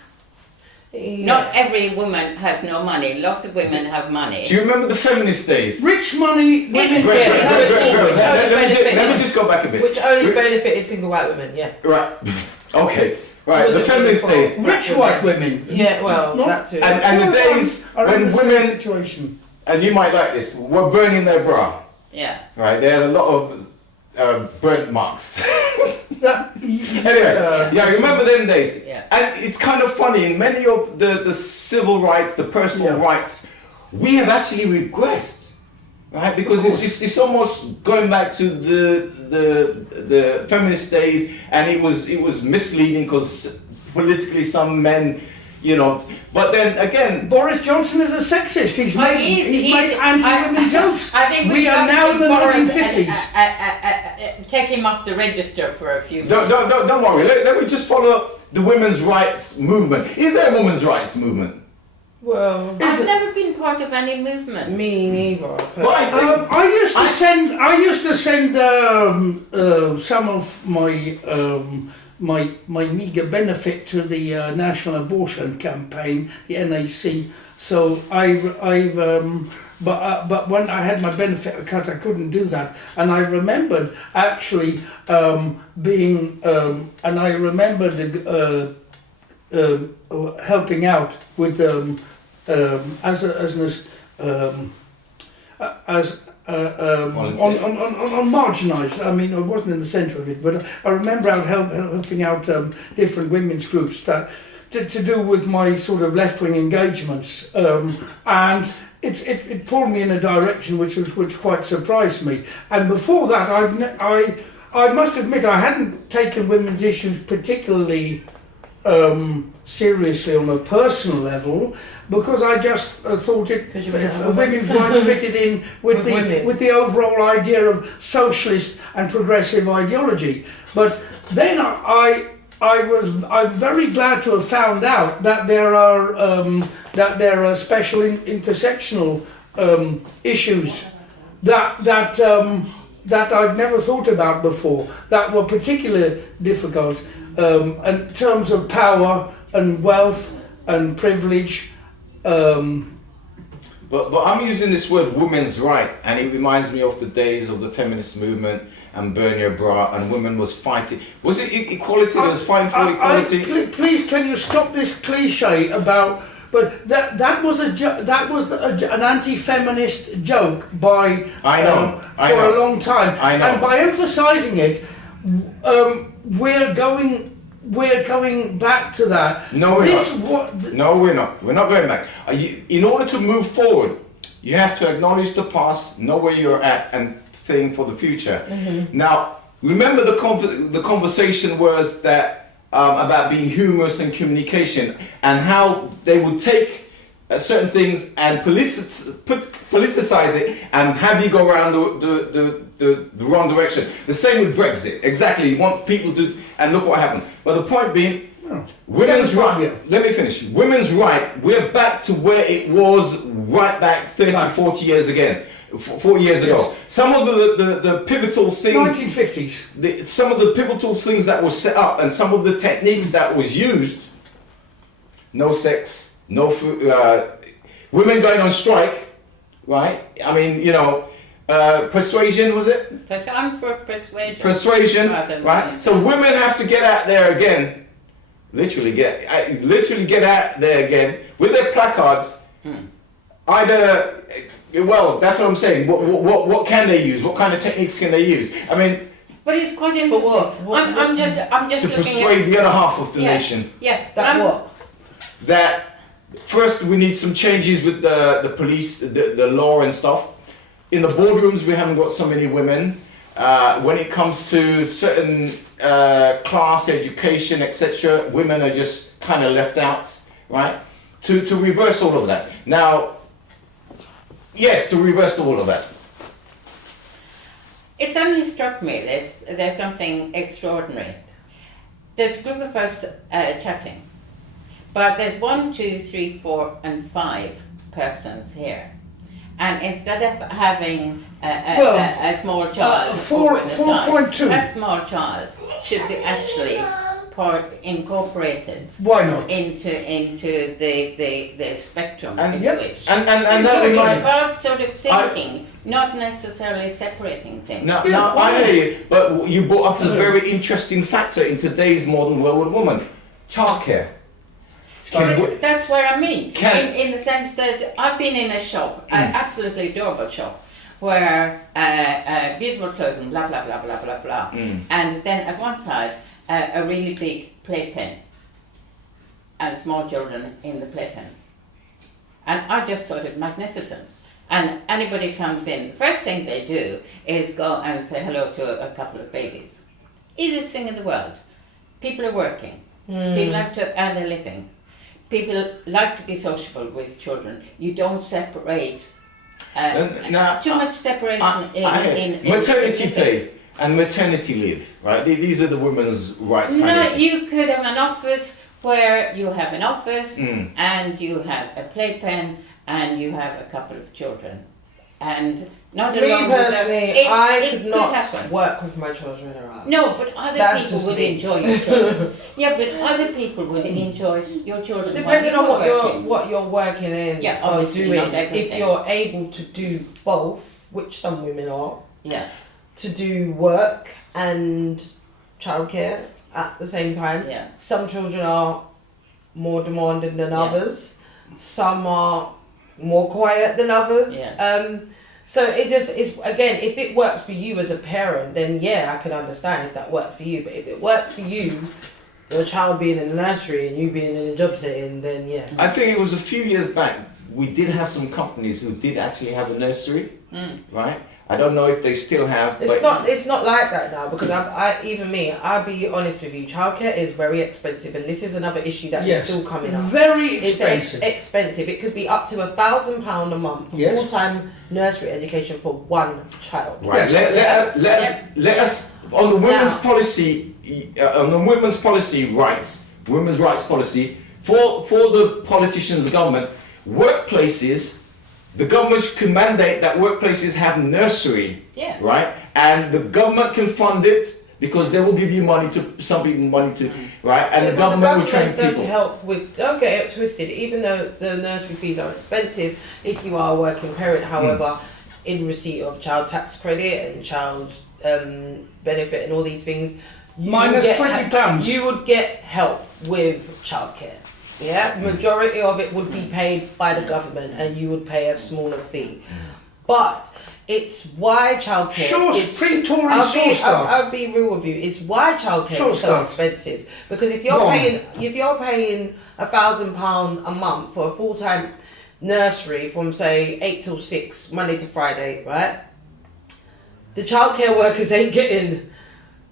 Not every woman has no money. Lots of women have money. Do you remember the feminist days? Rich money women. Let me just go back a bit. Which only benefited single white women. Yeah. Right. Okay. Right. The feminist days. Rich white women. Yeah. Well, that too. And the days when women. Situation. And you might like this. Were burning their bra. Yeah. Right. There are a lot of burnt marks. Anyway, remember them days. Yeah. And it's kind of funny, in many of the civil rights, the personal rights, we have actually regressed. right? Because it's almost going back to the feminist days, and it was misleading because politically some men, you know. But then again, Boris Johnson is a sexist. He's made anti-women jokes. I think we are now in the 1950s. Take him off the register for a few minutes. Don't worry. Let me just follow the women's rights movement. Is there a women's rights movement? Well, I've never been part of any movement. me neither. Well, I think I used to send some of my meagre benefit to the National Abortion Campaign, the NAC. So but when I had my benefit cut, I couldn't do that. And I remembered actually and I remembered helping out with on marginalised. I mean, I wasn't in the centre of it, but I remember helping out different women's groups that to do with my sort of left-wing engagements, and it pulled me in a direction which quite surprised me. And before that, I must admit I hadn't taken women's issues particularly seriously on a personal level, because I just thought women's rights fitted in with the overall idea of socialist and progressive ideology. But then I'm very glad to have found out that there are special intersectional issues that I'd never thought about before, that were particularly difficult in terms of power and wealth and privilege. But I'm using this word women's right, and it reminds me of the days of the feminist movement and burn your bra, and women was fighting. Was it equality? They was fighting for equality. Please, can you stop this cliche about? But that was an anti-feminist joke by for a long time. I know. And by emphasising it, we're going back to that. No, we're not. We're not going back. In order to move forward, you have to acknowledge the past, know where you're at, and think for the future. Mm-hmm. Now, remember the conversation was that about being humorous and communication, and how they would take certain things and politicize it and have you go around the wrong direction. The same with Brexit. Exactly. You want people to, and look what happened. But the point being, women's right. Let me finish. Women's right. We're back to where it was right back 30, 40 years again. 40 years ago. Some of the pivotal things, 1950s. Some of the pivotal things that were set up, and some of the techniques that was used. No sex, no food, women going on strike, right? I mean, persuasion, was it? I'm for persuasion. Persuasion, right? So women have to get out there again, literally get out there again with their placards. Either. Well, that's what I'm saying. What can they use? What kind of techniques can they use? I mean, but it's quite interesting. For what? I'm just to persuade the other half of the nation. Yeah, That first we need some changes with the police, the law and stuff. In the boardrooms, we haven't got so many women. When it comes to certain class, education, etc., women are just kind of left out, right? To reverse all of that. Now. Yes, to reverse all of that. It suddenly struck me there's something extraordinary. There's a group of us chatting, but there's 1, 2, 3, 4, and 5 persons here. And instead of having a small child, 4.2, that small child should be actually incorporated. Why not? Into the spectrum. And about sort of thinking, not necessarily separating things. Now I hear you, but you brought up a very interesting factor in today's modern world with a woman: childcare. That's where I mean, in the sense that I've been in a shop, an absolutely adorable shop, where beautiful clothing, blah blah blah blah blah blah, and then at one side a really big playpen and small children in the playpen, and I just thought it magnificent. and anybody comes in, first thing they do is go and say hello to a couple of babies. Easiest thing in the world. People are working. People have to earn a living. People like to be sociable with children. You don't separate. Too much separation in maternity pay and maternity leave, right? These are the women's rights. No, you could have an office where you have an office and you have a playpen and you have a couple of children, and not alone. Me personally, I could not happen. work with my children around. No, but other people would enjoy your children. Yeah, but other people would enjoy your children. Depending on what you're working in or doing, not everything. if you're able to do both, which some women are, Yeah. to do work and childcare at the same time. Yeah. Some children are more demanding than others. Some are more quiet than others. Yeah. So it's again, if it works for you as a parent, then yeah, I can understand if that works for you. But if it works for you, your child being in the nursery and you being in a job setting, then yeah. I think it was a few years back, we did have some companies who did actually have a nursery, right? I don't know if they still have. It's not like that now, because I'll be honest with you, childcare is very expensive, and this is another issue that is still coming up. Very expensive. It's expensive. It could be up to £1,000 a month for full-time nursery education for one child. Right. Let us on the women's policy, on the women's policy rights, women's rights policy for the politicians, the government, workplaces. The government can mandate that workplaces have nursery, right? And the government can fund it because they will give you money to some people right? And the government will train people. Does help with. Don't get it twisted. Even though the nursery fees are expensive, if you are a working parent, however, in receipt of child tax credit and child benefit and all these things, minus £20. You would get help with childcare. Yeah, majority of it would be paid by the government, and you would pay a smaller fee. But it's why childcare. I'll be real with you. It's why childcare is so expensive. Because if you're paying £1,000 a month for a full-time nursery from say 8 till 6 Monday to Friday, right? The childcare workers ain't getting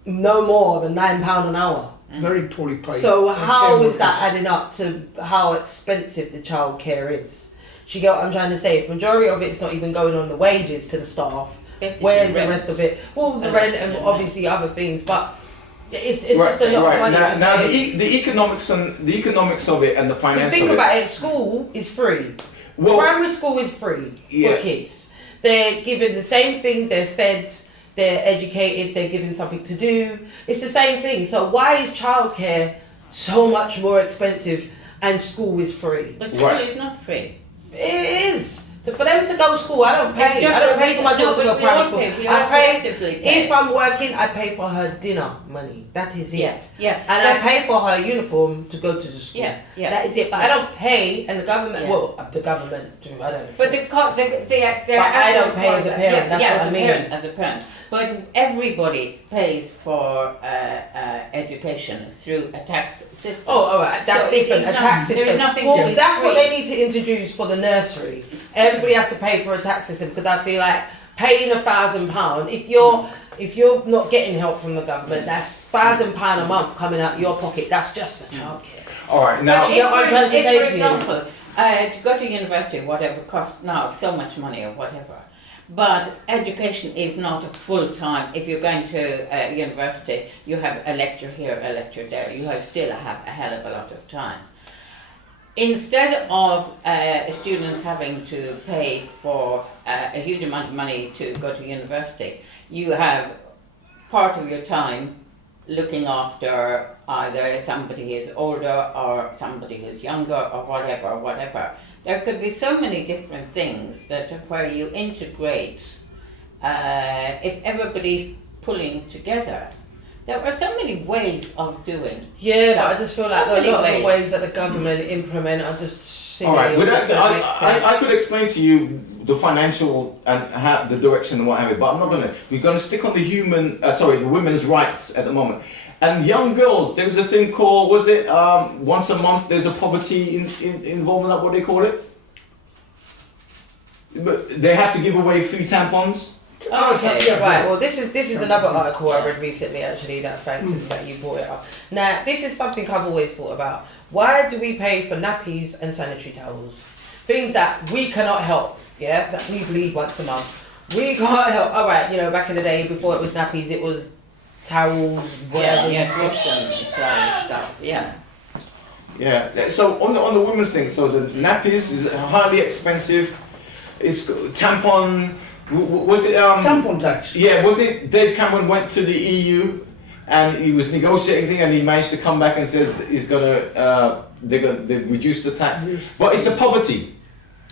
no more than £9 an hour. Very poorly paid. So how is that adding up to how expensive the childcare is? Do you get what I'm trying to say? If majority of it's not even going on the wages to the staff, where's the rest of it? Well, the rent and obviously other things, but it's just a lot of money. Now the economics of it and the finance. Because think about it, school is free. Well, primary school is free for kids. They're given the same things. They're fed. They're educated, they're given something to do. It's the same thing. So why is childcare so much more expensive and school is free? But school is not free. It is. So for them to go to school, I don't pay. I don't pay for my daughter to go to primary school. I pay, if I'm working, I pay for her dinner money. That is it. Yeah. And I pay for her uniform to go to the school. Yeah. That is it. But I don't pay, and the government, up to government, I don't know. But I don't pay as a parent, that's what I mean. As a parent. But everybody pays for education through a tax system. Oh, all right, that's different. A tax system. Well, that's what they need to introduce for the nursery. Everybody has to pay for a tax system, because I feel like paying £1,000. If you're not getting help from the government, that's £1,000 a month coming out of your pocket. That's just for childcare. All right, now. For example, to go to university, whatever costs now so much money or whatever. But education is not a full-time. If you're going to university, you have a lecture here, a lecture there. You still have a hell of a lot of time. Instead of students having to pay for a huge amount of money to go to university, you have part of your time looking after either somebody who is older or somebody who's younger or whatever. There could be so many different things where you integrate, if everybody's pulling together. There are so many ways of doing. Yeah, but I just feel like there are a lot of the ways that the government implement are just silly. All right, I could explain to you the financial and how the direction and what have you, but I'm not gonna. We're gonna stick on the women's rights at the moment. And young girls, there was a thing called, once a month there's a poverty involvement, what do they call it? But they have to give away free tampons. Okay. Yeah. Right. Well, this is another article I read recently. Actually, that thanks that you brought it up. Now, this is something I've always thought about. Why do we pay for nappies and sanitary towels? Things that we cannot help. Yeah, that we bleed once a month. We can't help. All right, back in the day before it was nappies, it was towels, whatever. Cushions and stuff. Yeah. Yeah. So on the women's thing, so the nappies is highly expensive. It's tampon. Was it Tampon tax. Yeah, wasn't it? Dave Cameron went to the EU, and he was negotiating, and he managed to come back and said he's they reduce the tax. But it's a poverty.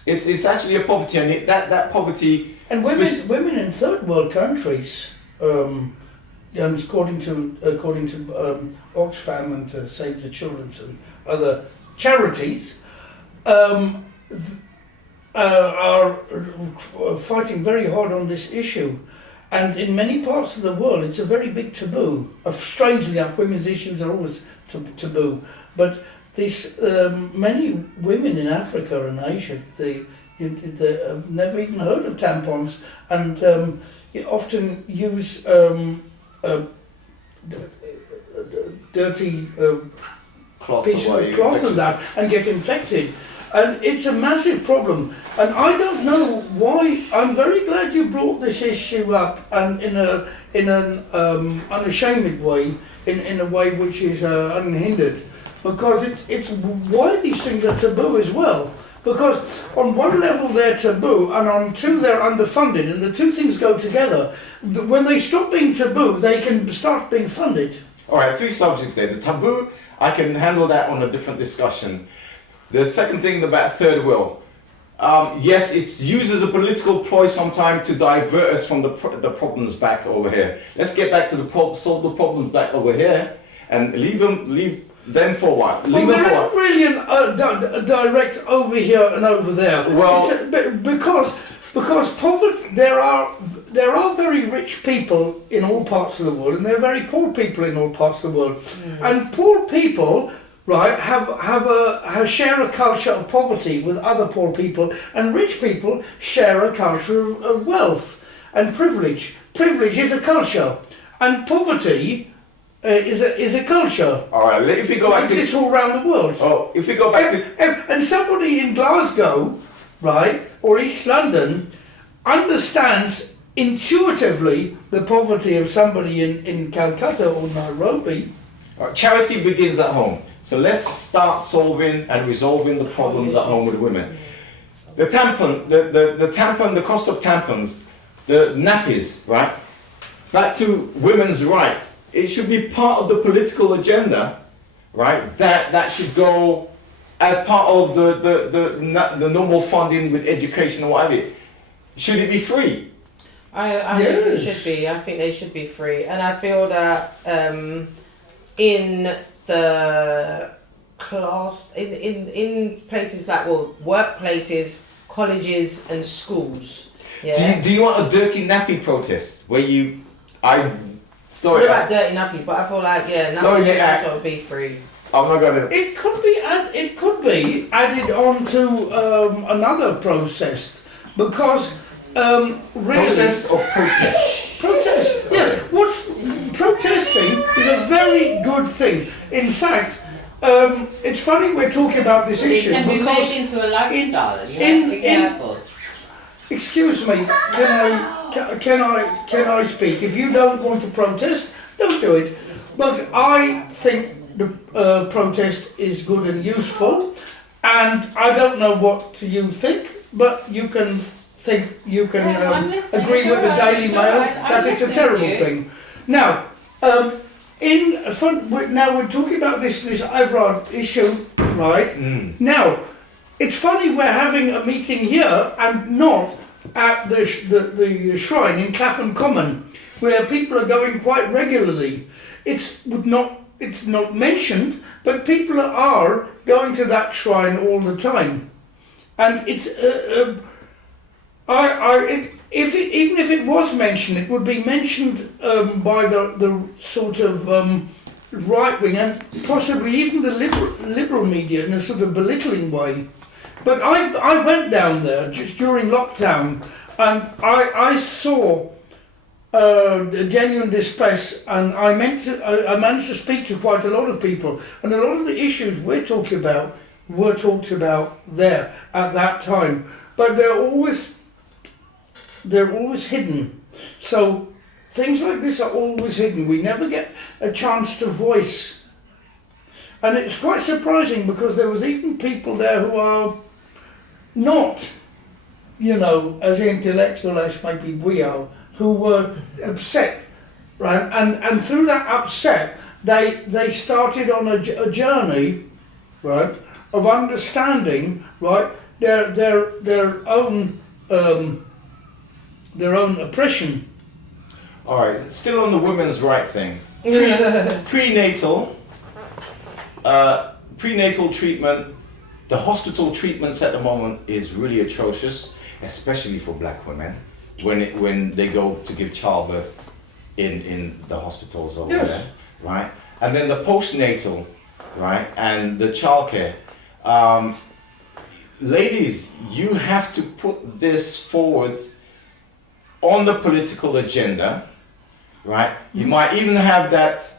It's actually a poverty, and that poverty. And women in third world countries, according to Oxfam and to Save the Children's and other charities, are fighting very hard on this issue. And in many parts of the world, it's a very big taboo. Strangely enough, women's issues are always taboo. But many women in Africa and Asia, they have never even heard of tampons, and often use dirty piece of cloth and that, and get infected. And it's a massive problem. And I don't know why. I'm very glad you brought this issue up, and in an unashamed way, in a way which is unhindered, because it's why these things are taboo as well. Because on one level they're taboo, and on two they're underfunded, and the two things go together. When they stop being taboo, they can start being funded. All right, 3 subjects there. The taboo, I can handle that on a different discussion. The second thing about third world, yes, it's used as a political ploy sometimes to divert us from the problems back over here. Let's get back to solve the problems back over here, and leave them for what? Well, there isn't really a direct over here and over there. Well, because poverty, there are very rich people in all parts of the world, and there are very poor people in all parts of the world, and poor people. Right, share a culture of poverty with other poor people, and rich people share a culture of wealth and privilege. Privilege is a culture, and poverty is a culture. All right, if we go back to this all around the world. Oh, if we go back and somebody in Glasgow, right, or East London, understands intuitively the poverty of somebody in Calcutta or Nairobi. Charity begins at home. So let's start solving and resolving the problems at home with women. The tampon, the cost of tampons, the nappies, right? Back to women's rights. It should be part of the political agenda, right? That should go as part of the normal funding with education or whatever. Should it be free? I think it should be. I think they should be free, and I feel that in the class in places like workplaces, colleges and schools. Yeah. Do you want a dirty nappy protest where you What about dirty nappies? But I feel like nappies should also be free. I'm not gonna. It could be added on to another process, because really process or protest? Protest. Yes. Protesting is a very good thing. In fact, it's funny we're talking about this issue. It can be because made into a lifestyle. You have to be careful. Excuse me, can I speak? If you don't want to protest, don't do it. But I think the protest is good and useful, and I don't know what you think, but you can agree with the Daily Mail that it's a terrible thing. Now, now we're talking about this Ivoire issue, right? Now, it's funny we're having a meeting here and not at the shrine in Clapham Common, where people are going quite regularly. It's not mentioned, but people are going to that shrine all the time, and it's even if it was mentioned, it would be mentioned by the sort of right wing and possibly even the liberal media in a sort of belittling way. But I went down there just during lockdown, and I saw the genuine distress, and I managed to speak to quite a lot of people, and a lot of the issues we're talking about were talked about there at that time, but they're always hidden. So things like this are always hidden. We never get a chance to voice, and it's quite surprising because there was even people there who are not, as intellectual as maybe we are, who were upset, right? And through that upset, they started on a journey, right, of understanding, right, their own oppression. All right, still on the women's right thing. Prenatal treatment. The hospital treatments at the moment is really atrocious, especially for black women when they go to give childbirth in the hospitals over there, right? And then the postnatal, right, and the childcare. Ladies, you have to put this forward on the political agenda, right? You might even have that,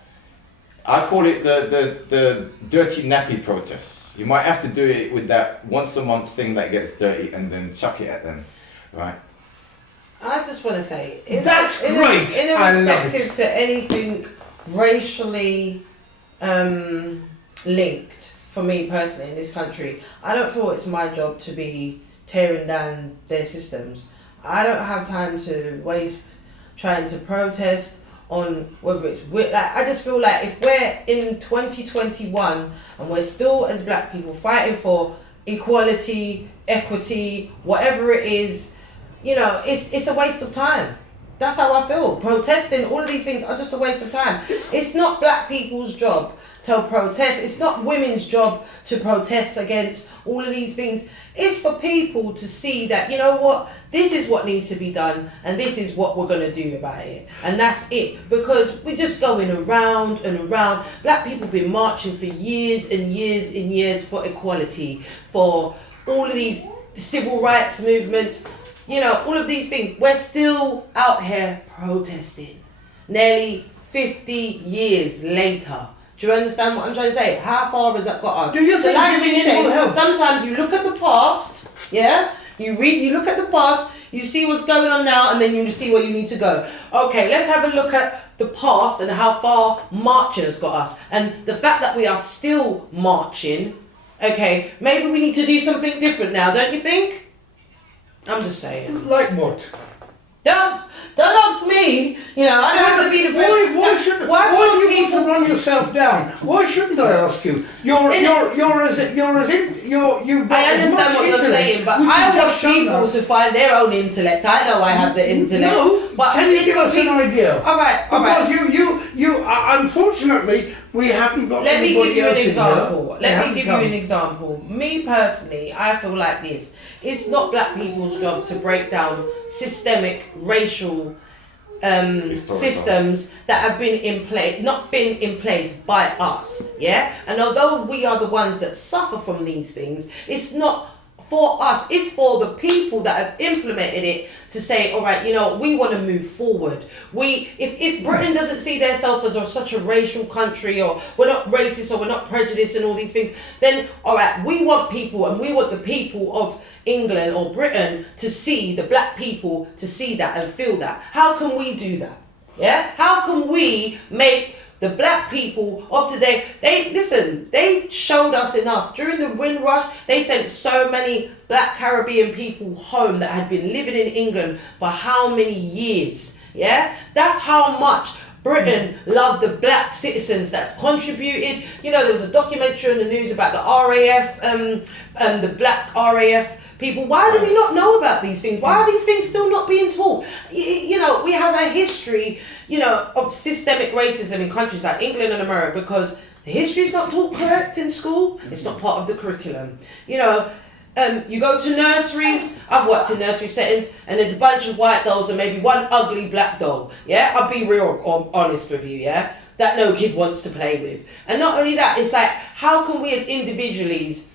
I call it the dirty nappy protests. You might have to do it with that once a month thing that gets dirty and then chuck it at them, right? I just want to say, that's great. Irrespective to anything racially linked, for me personally in this country, I don't feel it's my job to be tearing down their systems. I don't have time to waste trying to protest on whether it's I just feel like if we're in 2021 and we're still as black people fighting for equality, equity, whatever it is, it's a waste of time. That's how I feel. Protesting, all of these things are just a waste of time. It's not black people's job to protest. It's not women's job to protest against all of these things. It's for people to see that, this is what needs to be done and this is what we're going to do about it. And that's it. Because we're just going around and around. Black people have been marching for years and years and years for equality, for all of these civil rights movements, all of these things. We're still out here protesting. Nearly 50 years later. Do you understand what I'm trying to say? How far has that got us? Do you think sometimes you look at the past, yeah? You look at the past, you see what's going on now, and then you see where you need to go. Okay, let's have a look at the past and how far marching has got us. And the fact that we are still marching, okay, maybe we need to do something different now, don't you think? I'm just saying. Like what? Don't ask me. I don't have to be the best. Why do you want to run yourself down? Why shouldn't I ask you? You. I understand what you're saying, but I want people to find their own intellect. I know I have the intellect. No, but can you give us an idea? All right. Because you. Unfortunately, we haven't got. Let me give you an example. Here. Me personally, I feel like this. It's not black people's job to break down systemic racial systems that have not been in place by us, yeah? And although we are the ones that suffer from these things, it's not for us, it's for the people that have implemented it to say, all right, we want to move forward. If Britain doesn't see themselves as such a racial country, or we're not racist, or we're not prejudiced and all these things, then all right, we want people, and we want the people of England or Britain to see the black people, to see that and feel that. How can we do that? Yeah? How can we make the black people of today, they showed us enough. During the Windrush, they sent so many black Caribbean people home that had been living in England for how many years? Yeah? That's how much Britain loved the black citizens that's contributed. There was a documentary in the news about the RAF, the black RAF people. Why do we not know about these things? Why are these things still not being taught? We have a history, of systemic racism in countries like England and America because the history is not taught correct in school. It's not part of the curriculum. You go to nurseries. I've worked in nursery settings, and there's a bunch of white dolls and maybe one ugly black doll. Yeah, I'll be real honest with you. Yeah, that no kid wants to play with. And not only that, it's like, how can we as individuals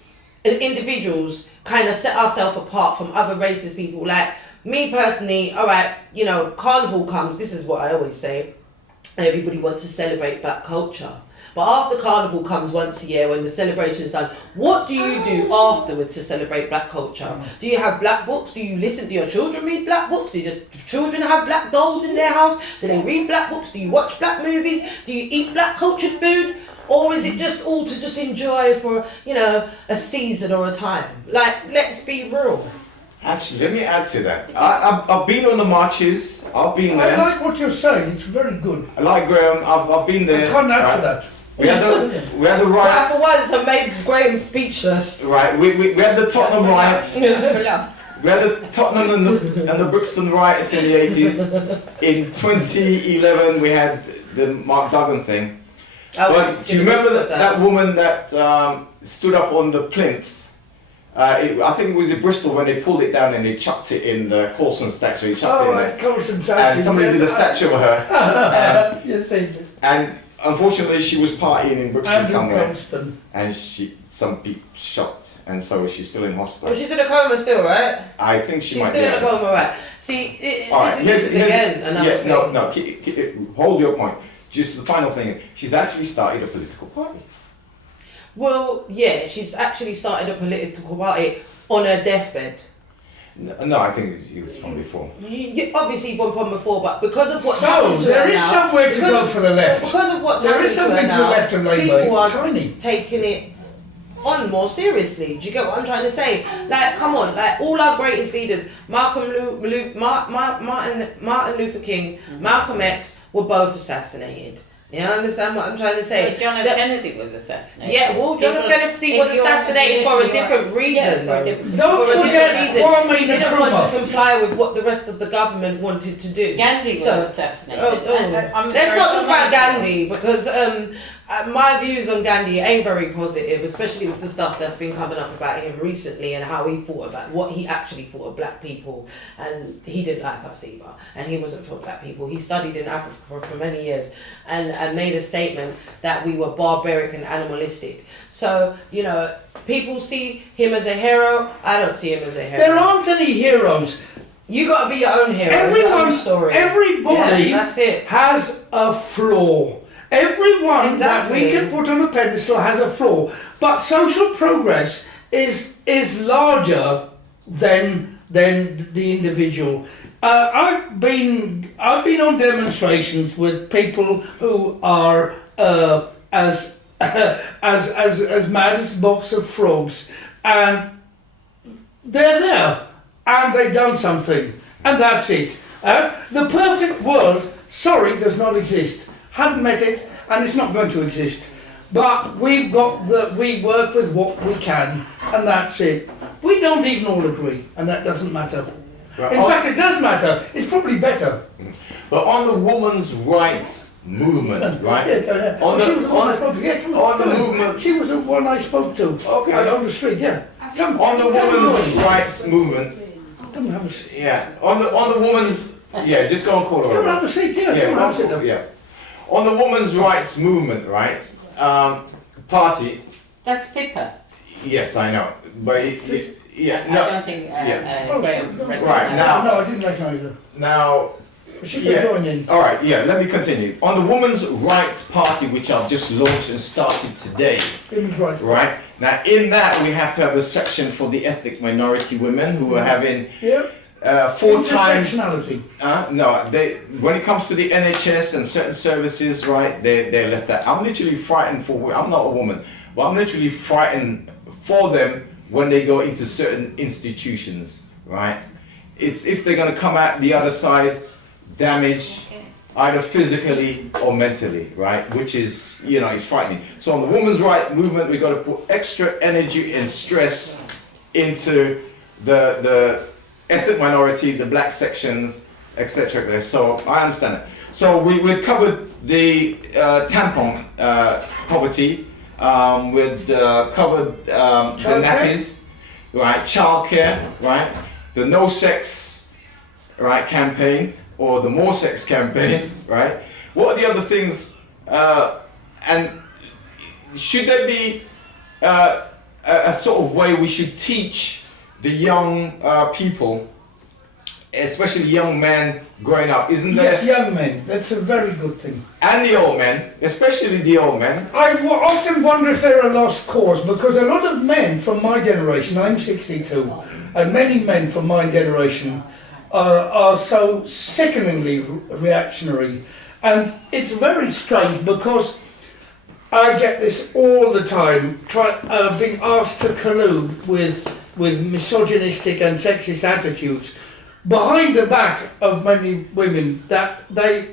individuals kind of set ourselves apart from other races, people. Like me personally, all right, you know, Carnival comes. This is what I always say. Everybody wants to celebrate black culture. But after Carnival comes once a year when the celebration is done, what do you do afterwards to celebrate black culture? Do you have black books? Do you listen? Do your children read black books? Do your children have black dolls in their house? Do they read black books? Do you watch black movies? Do you eat black cultured food? Or is it just all to just enjoy for, you know, a season or a time? Like, let's be real. Actually, let me add to that. I've been on the marches. I've been there. I like what you're saying. It's very good. I like Graham. I've been there. I can't add right? to that. We had the Well, riots. for once, I made Graham speechless. Right. We had the Tottenham riots. We had the Tottenham and the Brixton riots in the 80s. In 2011, we had the Mark Duggan thing. But do you remember that woman that stood up on the plinth? I think it was in Bristol when they pulled it down and they chucked it in the Colson statue. They chucked it in there. Colson statue. And somebody did a statue of her. Yes, they did. And unfortunately, she was partying in Brixton somewhere. Colston. And some people shot. And so she's still in hospital. Well, she's in a coma still, right? I think she's still in a coma, right? See, this is again another thing. No, hold your point. Just the final thing, she's actually started a political party. Well, yeah, she's actually started a political party on her deathbed. No, I think it was from before. You obviously one from before, but because of what's happened to her there is now, somewhere to go for the left. Because of what's There happened is something to to her the now, left of Labour. people are Tiny. taking it on more seriously. Do you get what I'm trying to say? Like, come on, like all our greatest leaders, Martin Luther King, Malcolm X, were both assassinated. You understand what I'm trying to say? Well, John F. Kennedy was assassinated. Yeah, well, John F. Kennedy was assassinated for a different reason. Don't forget Kwame He didn't want Nkrumah. to comply with what the rest of the government wanted to do. Gandhi was assassinated. Let's not talk about Gandhi because my views on Gandhi ain't very positive, especially with the stuff that's been coming up about him recently and how he thought about what he actually thought of black people, and he didn't like us either, and he wasn't for black people. He studied in Africa for many years and made a statement that we were barbaric and animalistic. So, you know, people see him as a hero. I don't see him as a hero. There aren't any heroes. You got to be your own hero. Your own story. Everybody that's it. has a flaw. Everyone that we can put on a pedestal has a flaw. But social progress is larger than the individual. I've been on demonstrations with people who are as mad as a box of frogs, and they're there and they've done something, and that's it. The perfect world, does not exist. Haven't met it, and it's not going to exist. But we work with what we can, and that's it. We don't even all agree, and that doesn't matter. Right. In fact, it does matter. It's probably better. But on the women's rights movement, right? Yeah, on she was the one I spoke to. Yeah, come on. On the movement. She was the one I spoke to. Okay. On the street, yeah. Come on the women's rights movement. Come have a seat. Yeah. On the women's. Yeah, just go and call her. Come have a seat. Yeah. Come have a seat. Yeah. On the women's rights movement, right? Party. That's Pippa. Yes, I know, but yeah, no. I don't think Graham right now. No, I didn't recognise her. Now. She can join in. All right, yeah. Let me continue. On the Women's Rights Party, which I've just launched and started today. Women's rights. Right now, in that we have to have a section for the ethnic minority women who are having. Yeah. 4 times. Intersectionality. No, when it comes to the NHS and certain services, right, they're left out. I'm literally frightened I'm not a woman, but I'm literally frightened for them when they go into certain institutions, right? It's if they're going to come out the other side damaged, either physically or mentally, right? Which is, it's frightening. So on the women's rights movement, we've got to put extra energy and stress into the ethnic minority, the black sections, etc. So I understand it. So we've covered the tampon poverty. We've covered the nappies, right? Childcare, right? The no sex, right, campaign, or the more sex campaign, right? What are the other things? And should there be a sort of way we should teach the young people, especially young men growing up, isn't there? Yes, young men. That's a very good thing. And the old men, especially the old men. I often wonder if they're a lost cause, because a lot of men from my generation, I'm 62, and many men from my generation are so sickeningly reactionary. And it's very strange, because I get this all the time, being asked to collude with misogynistic and sexist attitudes behind the back of many women, that they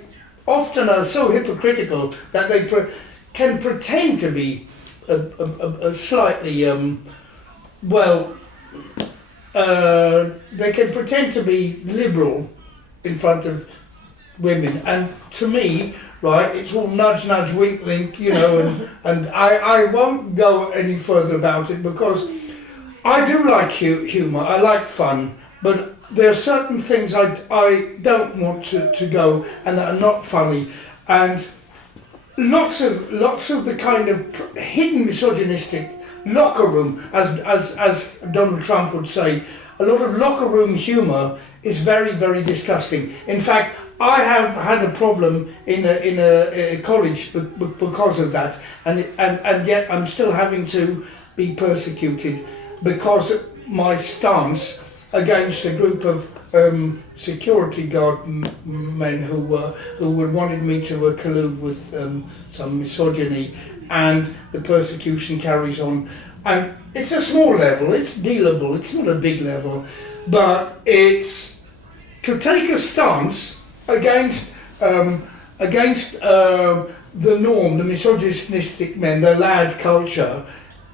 often are so hypocritical that they can pretend to be a slightly, they can pretend to be liberal in front of women. And to me, right, it's all nudge, nudge, wink, wink, you know, and I won't go any further about it, because I do like humour, I like fun, but there are certain things I don't want to go and that are not funny, and lots of the kind of hidden misogynistic locker room, as Donald Trump would say, a lot of locker room humour is very, very disgusting. In fact, I have had a problem in a college because of that, and yet I'm still having to be persecuted because my stance against a group of security guard men who wanted me to collude with some misogyny, and the persecution carries on. And it's a small level, it's dealable, it's not a big level, but it's to take a stance against the norm, the misogynistic men, the lad culture,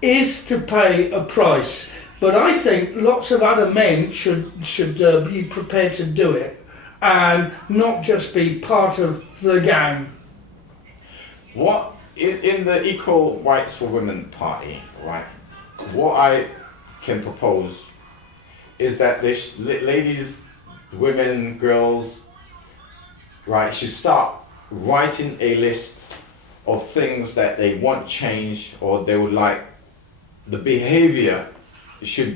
is to pay a price. But I think lots of other men should be prepared to do it, and not just be part of the gang. What in the Equal Rights for Women Party, right? What I can propose is that ladies, women, girls, right, should start writing a list of things that they want change, or they would like the behavior should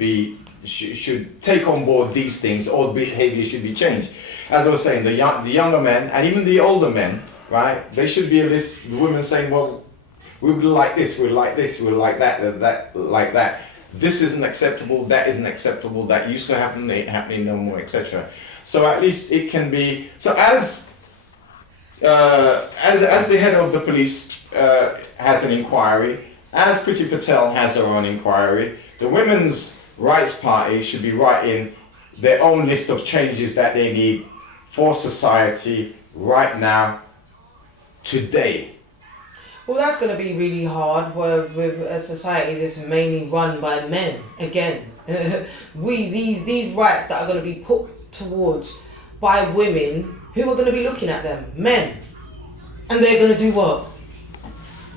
take on board these things, or behavior should be changed. As I was saying, the younger men and even the older men, right? There should be a list. The women saying, well, we would like this, we like this, we like that, like that. This isn't acceptable. That isn't acceptable. That used to happen. Ain't happening no more, etc. So at least it can be. So as the head of the police has an inquiry, as Priti Patel has her own inquiry, the Women's Rights Party should be writing their own list of changes that they need for society right now, today. Well, that's going to be really hard with a society that's mainly run by men. Again, these rights that are going to be put towards by women, who are going to be looking at them? Men. And they're going to do what?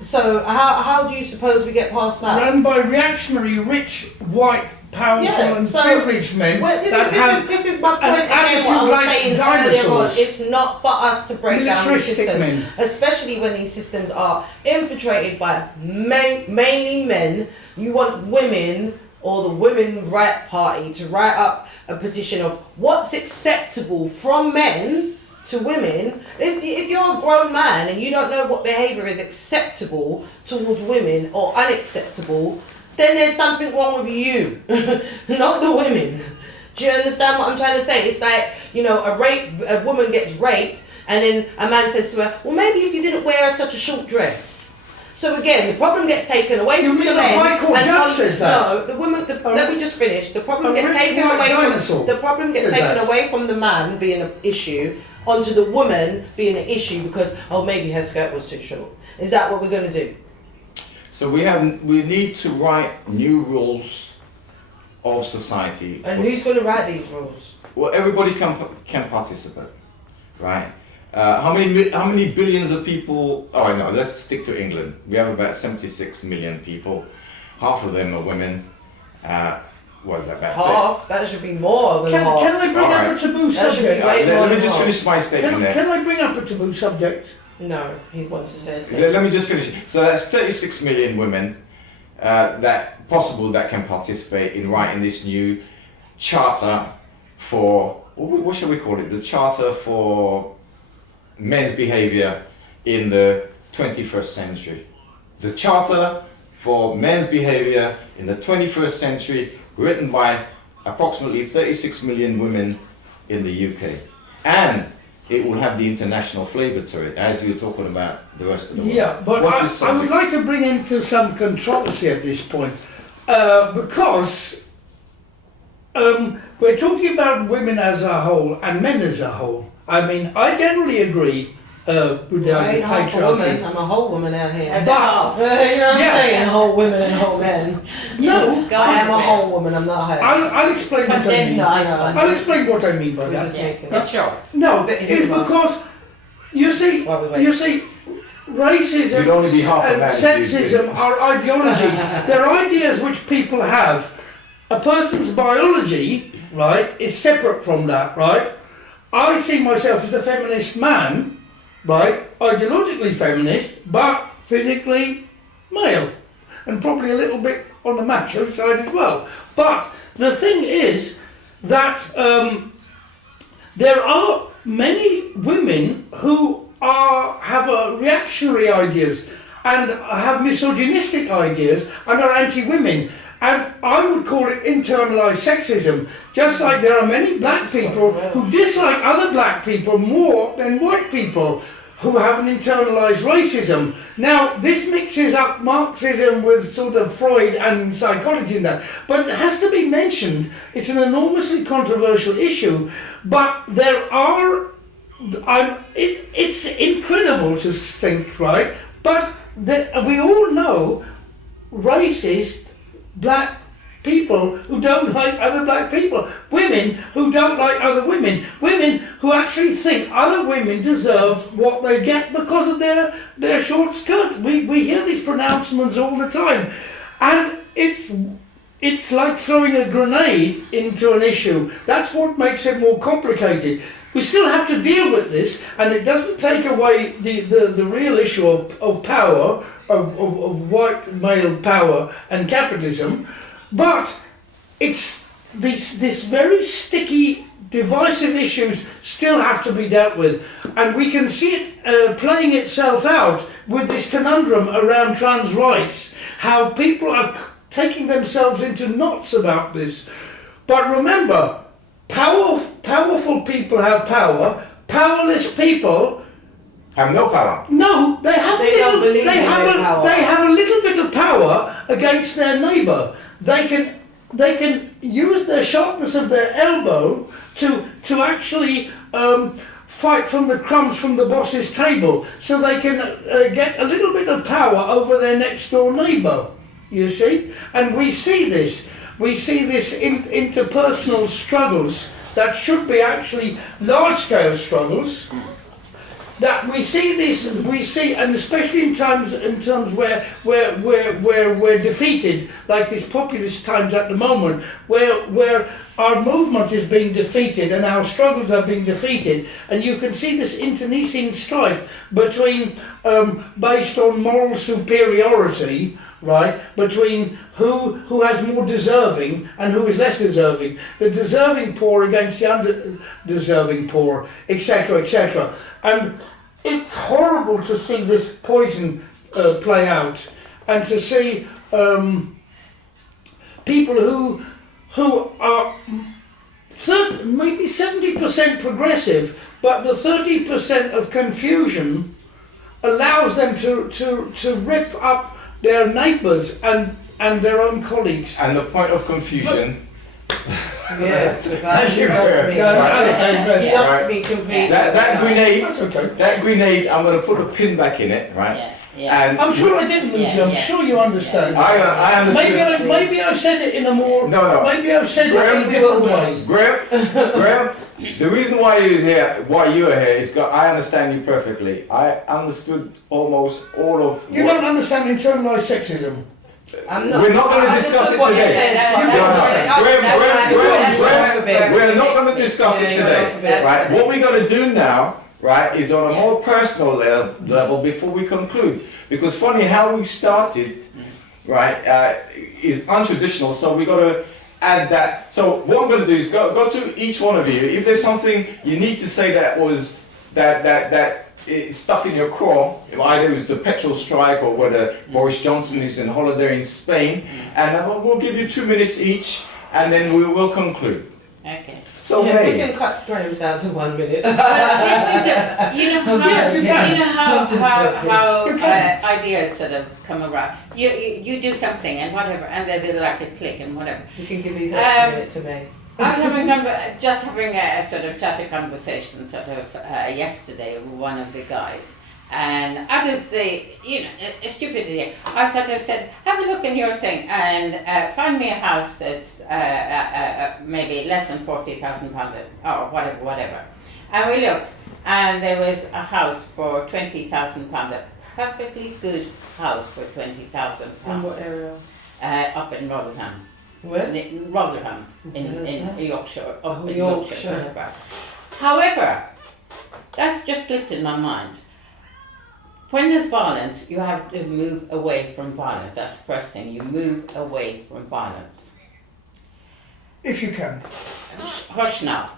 So how do you suppose we get past that? Run by reactionary, rich, white, powerful and privileged men. Well, this is my point again, what I was saying earlier on. It's not for us to break down the system, especially when these systems are infiltrated by mainly men. You want women or the Women's Rights Party to write up a petition of what's acceptable from men to women. If you're a grown man and you don't know what behaviour is acceptable towards women or unacceptable, then there's something wrong with you, not the women. Do you understand what I'm trying to say? It's like, you know, a woman gets raped, and then a man says to her, well, maybe if you didn't wear such a short dress. So again, the problem gets taken away from the men. The High Court judge says that? No, the woman. Let me just finish. The problem gets taken away from the problem gets taken away from the man being an issue onto the woman being an issue because maybe her skirt was too short. Is that what we're going to do? So we need to write new rules of society. And who's going to write these rules? Well, everybody can participate, right? How many billions of people? Oh no, let's stick to England. We have about 76 million people. Half of them are women. What is that, about half? That should be more than half. Can I bring up a taboo subject? Let me just finish my statement there. Can I bring up a taboo subject? No, he wants to say Let me just finish. So that's 36 million women, that can participate in writing this new charter for, what shall we call it? The Charter for Men's Behaviour in the 21st Century. The Charter for Men's Behaviour in the 21st Century, written by approximately 36 million women in the UK. And it will have the international flavour to it, as you're talking about the rest of the world. Yeah, but I would like to bring into some controversy at this point, because we're talking about women as a whole and men as a whole. I mean, I generally agree with the I ain't half a woman, patriarchy. I'm a whole woman out here. And But- half. You know what I'm Yeah. saying? Whole women and whole men. No, Go I am on, a Ben. whole woman, I'm not her. I'll explain what I Condemn mean. No, I this know. one. I'll explain what I mean by We're that. just Yeah, making but up. sure. No, But it's here's one. because you see, While we wait. you see, racism You'd only be half a and man, sexism are ideologies. They're ideas which people have. A person's biology, right, is separate from that, right? I see myself as a feminist man, right, ideologically feminist, but physically male, and probably a little bit on the macho side as well. But the thing is that there are many women who have reactionary ideas and have misogynistic ideas and are anti-women. And I would call it internalized sexism, just like there are many black people who dislike other black people more than white people who have an internalized racism. Now, this mixes up Marxism with sort of Freud and psychology and that, but it has to be mentioned. It's an enormously controversial issue, but there are, it's incredible to think, right? But we all know racist black people who don't like other black people, women who don't like other women who actually think other women deserve what they get because of their short skirt. We hear these pronouncements all the time, and it's like throwing a grenade into an issue. That's what makes it more complicated. We still have to deal with this, and it doesn't take away the real issue of power, of white male power and capitalism, but it's this very sticky, divisive issues still have to be dealt with, and we can see it playing itself out with this conundrum around trans rights, how people are taking themselves into knots about this. But remember, powerful people have power, powerless people have no power. no, they have They don't believe they in have their power. they have a little bit of power against their neighbour. They can use the sharpness of their elbow to actually fight from the crumbs from the boss's table, so they can get a little bit of power over their next door neighbour. You see, and we see this interpersonal struggles that should be actually large scale struggles. That we see, and especially in terms where we're defeated, like these populist times at the moment, where our movement is being defeated and our struggles are being defeated, and you can see this internecine strife between, based on moral superiority, right, between who has more deserving and who is less deserving, the deserving poor against the undeserving poor, etc., etc. And it's horrible to see this poison play out, and to see people who are maybe 70% progressive, but the 30% of confusion allows them to rip up their neighbours and their own colleagues. And the point of confusion. Yeah, Thank you. He loves to be completely. That grenade. That's okay. That grenade. I'm gonna put a pin back in it, right? Yeah, yeah. And I'm sure I didn't, Lucy. Yeah, I'm yeah. sure you understand. I understood. Maybe I said it in a more. No. Maybe I've said it in a Graham, different we will- way. Graham, the reason why you're here, is I understand you perfectly. I understood almost all of. You don't understand internalized sexism. I'm not. We're not going to I discuss understood it what you today. said, but No, I no, understand. Graham, we're not going to discuss it Yeah, today, yeah. right? What we're going to do now, right, is on a more personal level before we conclude. Because funny how we started right, is untraditional. So we got to add that. So what I'm going to do is go to each one of you. If there's something you need to say that was that it's stuck in your craw, either it was the petrol strike or whether Boris Johnson is on holiday in Spain, and we'll give you 2 minutes each, and then we will conclude. Okay. So yeah, we May, can cut Graham's down to 1 minute. Yes, we do. You know how ideas sort of come around. You do something and whatever, and there's like a click and whatever. You can give me that 2 minutes to me. I was just having a sort of chatty conversation sort of yesterday with one of the guys. And out of the, a stupid idea, I sort of said, have a look in your thing and find me a house that's maybe less than £40,000 or whatever. And we looked, and there was a house for £20,000, a perfectly good house for £20,000. In what area? Up in Rotherham. Where? Rotherham, in Yorkshire. Oh, Yorkshire. However, that's just clicked in my mind. When there's violence, you have to move away from violence. That's the first thing. You move away from violence. If you can. Hush now.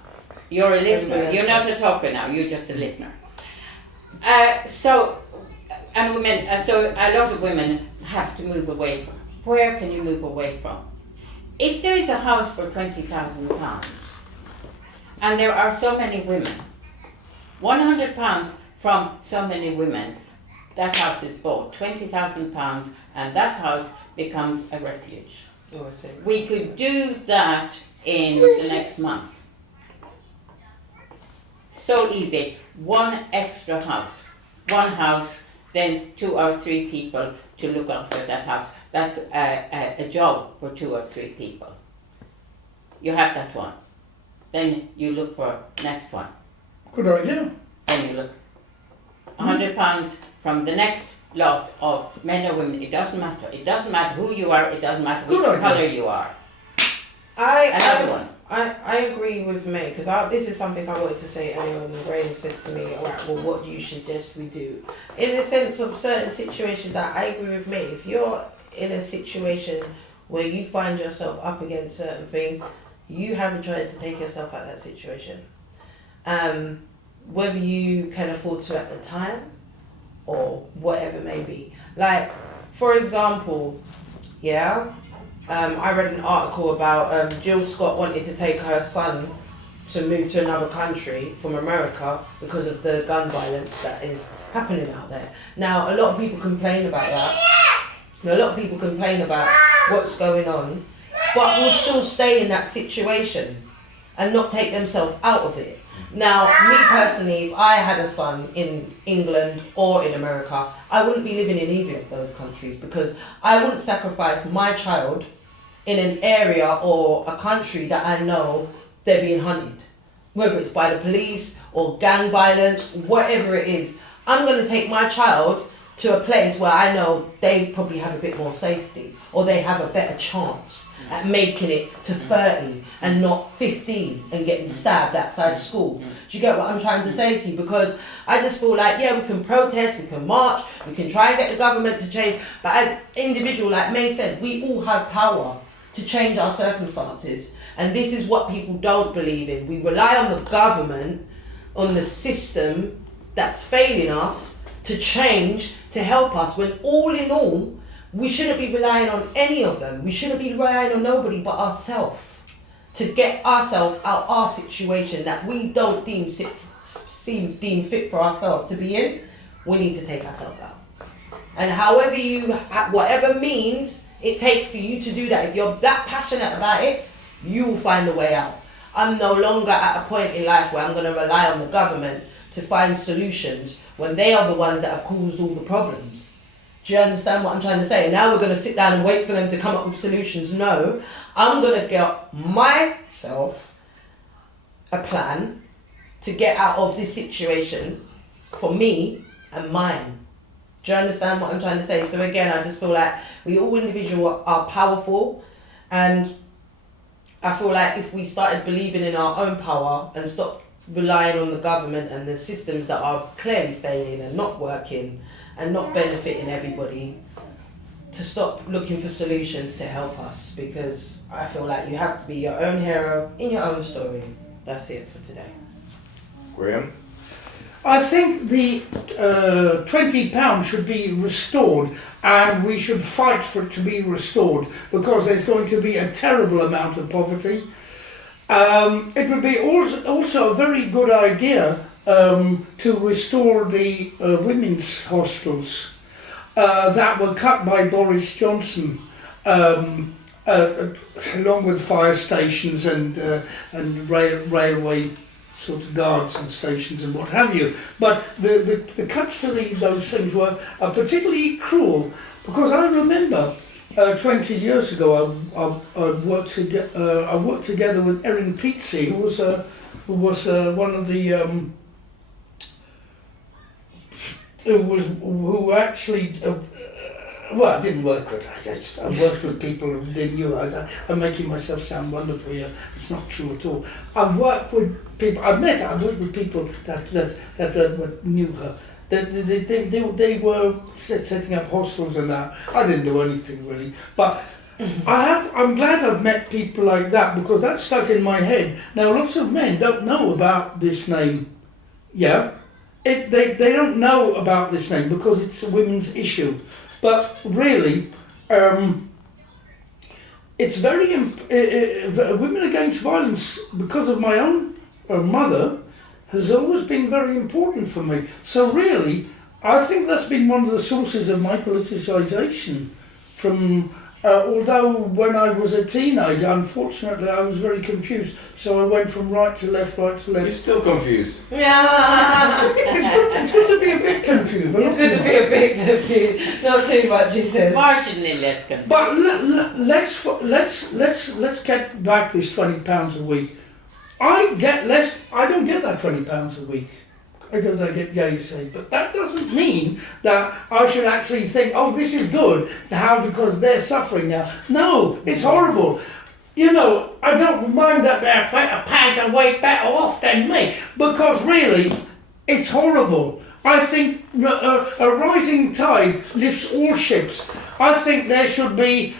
You're a listener. You're not a talker now. You're just a listener. So a lot of women have to move away from. Where can you move away from? If there is a house for £20,000, and there are so many women, £100 from so many women, that house is bought, £20,000, and that house becomes a refuge. Oh, I see. We could do that in the next month. So easy. One extra house. One house, then 2 or 3 people to look after that house. That's a job for 2 or 3 people. You have that one. Then you look for next one. Good idea. Then you look. £100 from the next lot of men or women. It doesn't matter. It doesn't matter who you are. It doesn't matter which colour you are. I agree with May, because this is something I wanted to say earlier when Graham said to me, alright, well, what do you suggest we do? In the sense of certain situations, I agree with May. If you're in a situation where you find yourself up against certain things, you have a choice to take yourself out of that situation. Whether you can afford to at the time, or whatever it may be. Like, for example, I read an article about Jill Scott wanted to take her son to move to another country from America because of the gun violence that is happening out there. Now, a lot of people complain about that. A lot of people complain about what's going on, but will still stay in that situation and not take themselves out of it. Now, me personally, if I had a son in England or in America, I wouldn't be living in either of those countries, because I wouldn't sacrifice my child in an area or a country that I know they're being hunted. Whether it's by the police or gang violence, whatever it is, I'm going to take my child to a place where I know they probably have a bit more safety, or they have a better chance at making it to 30 and not 15 and getting stabbed outside school. Do you get what I'm trying to say to you? Because I just feel like, we can protest, we can march, we can try and get the government to change, but as individual, like May said, we all have power to change our circumstances. And this is what people don't believe in. We rely on the government, on the system that's failing us to change, to help us, when all in all, we shouldn't be relying on any of them. We shouldn't be relying on nobody but ourselves to get ourselves out our situation that we don't deem fit for ourselves to be in. We need to take ourselves out. And however whatever means it takes for you to do that, if you're that passionate about it, you will find a way out. I'm no longer at a point in life where I'm going to rely on the government to find solutions when they are the ones that have caused all the problems. Do you understand what I'm trying to say? Now we're going to sit down and wait for them to come up with solutions. No, I'm going to get myself a plan to get out of this situation for me and mine. Do you understand what I'm trying to say? So again, I just feel like we all individuals are powerful, and I feel like if we started believing in our own power and stopped relying on the government and the systems that are clearly failing and not working and not benefiting everybody, to stop looking for solutions to help us, because I feel like you have to be your own hero in your own story. That's it for today. Graham? I think the £20 should be restored, and we should fight for it to be restored, because there's going to be a terrible amount of poverty. It would be also a very good idea to restore the women's hostels that were cut by Boris Johnson, along with fire stations and railway sort of guards and stations and what have you. But the cuts to those things were particularly cruel, because I remember 20 years ago I worked together with Erin Pizzi, who was one of the who actually well, I didn't work with her. I worked with people who didn't knew her. I'm making myself sound wonderful here. It's not true at all. I worked with people. I worked with people that knew her. They were setting up hostels and that. I didn't do anything really, but I'm glad I've met people like that, because that stuck in my head. Now lots of men don't know about this name. Yeah, they don't know about this name because it's a women's issue. But really, it's very Women Against Violence, because of my own mother, has always been very important for me. So really, I think that's been one of the sources of my politicisation. From although when I was a teenager, unfortunately, I was very confused. So I went from right to left, right to left. You're still confused. Yeah. It's good to be a bit confused. It's good to be a bit confused. Not too much, he says. Marginally less confused. But let's get back this £20 a week. I don't get that £20 a week because I get gay, say, but that doesn't mean that I should actually think, oh, this is good. How? Because they're suffering now. No, it's horrible. You know, I don't mind that they're £20 a week better off than me, because really, it's horrible. I think a rising tide lifts all ships. I think there should be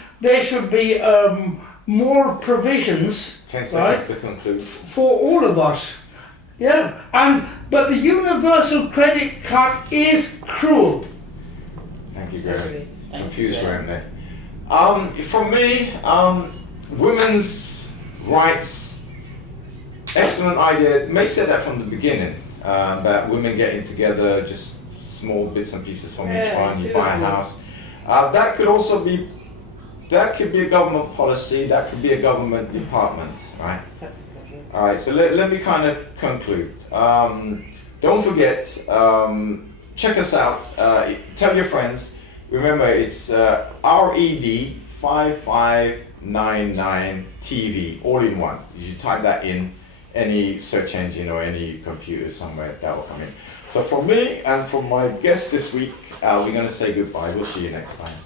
more provisions, 10 seconds right, to conclude. for all of us. Yeah, but the universal credit card is cruel. Thank you, Graham. Confused Graham there. For me, women's rights, excellent idea. May said that from the beginning, about women getting together, just small bits and pieces from each one. You buy a house. That could also be. That could be a government policy, that could be a government department, right? Alright, so let me kind of conclude. Don't forget, check us out, tell your friends. Remember, it's RED 5599 TV, all in one. You type that in any search engine or any computer somewhere, that will come in. So for me and for my guest this week, we're going to say goodbye. We'll see you next time.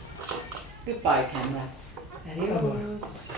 Goodbye, camera. Adios.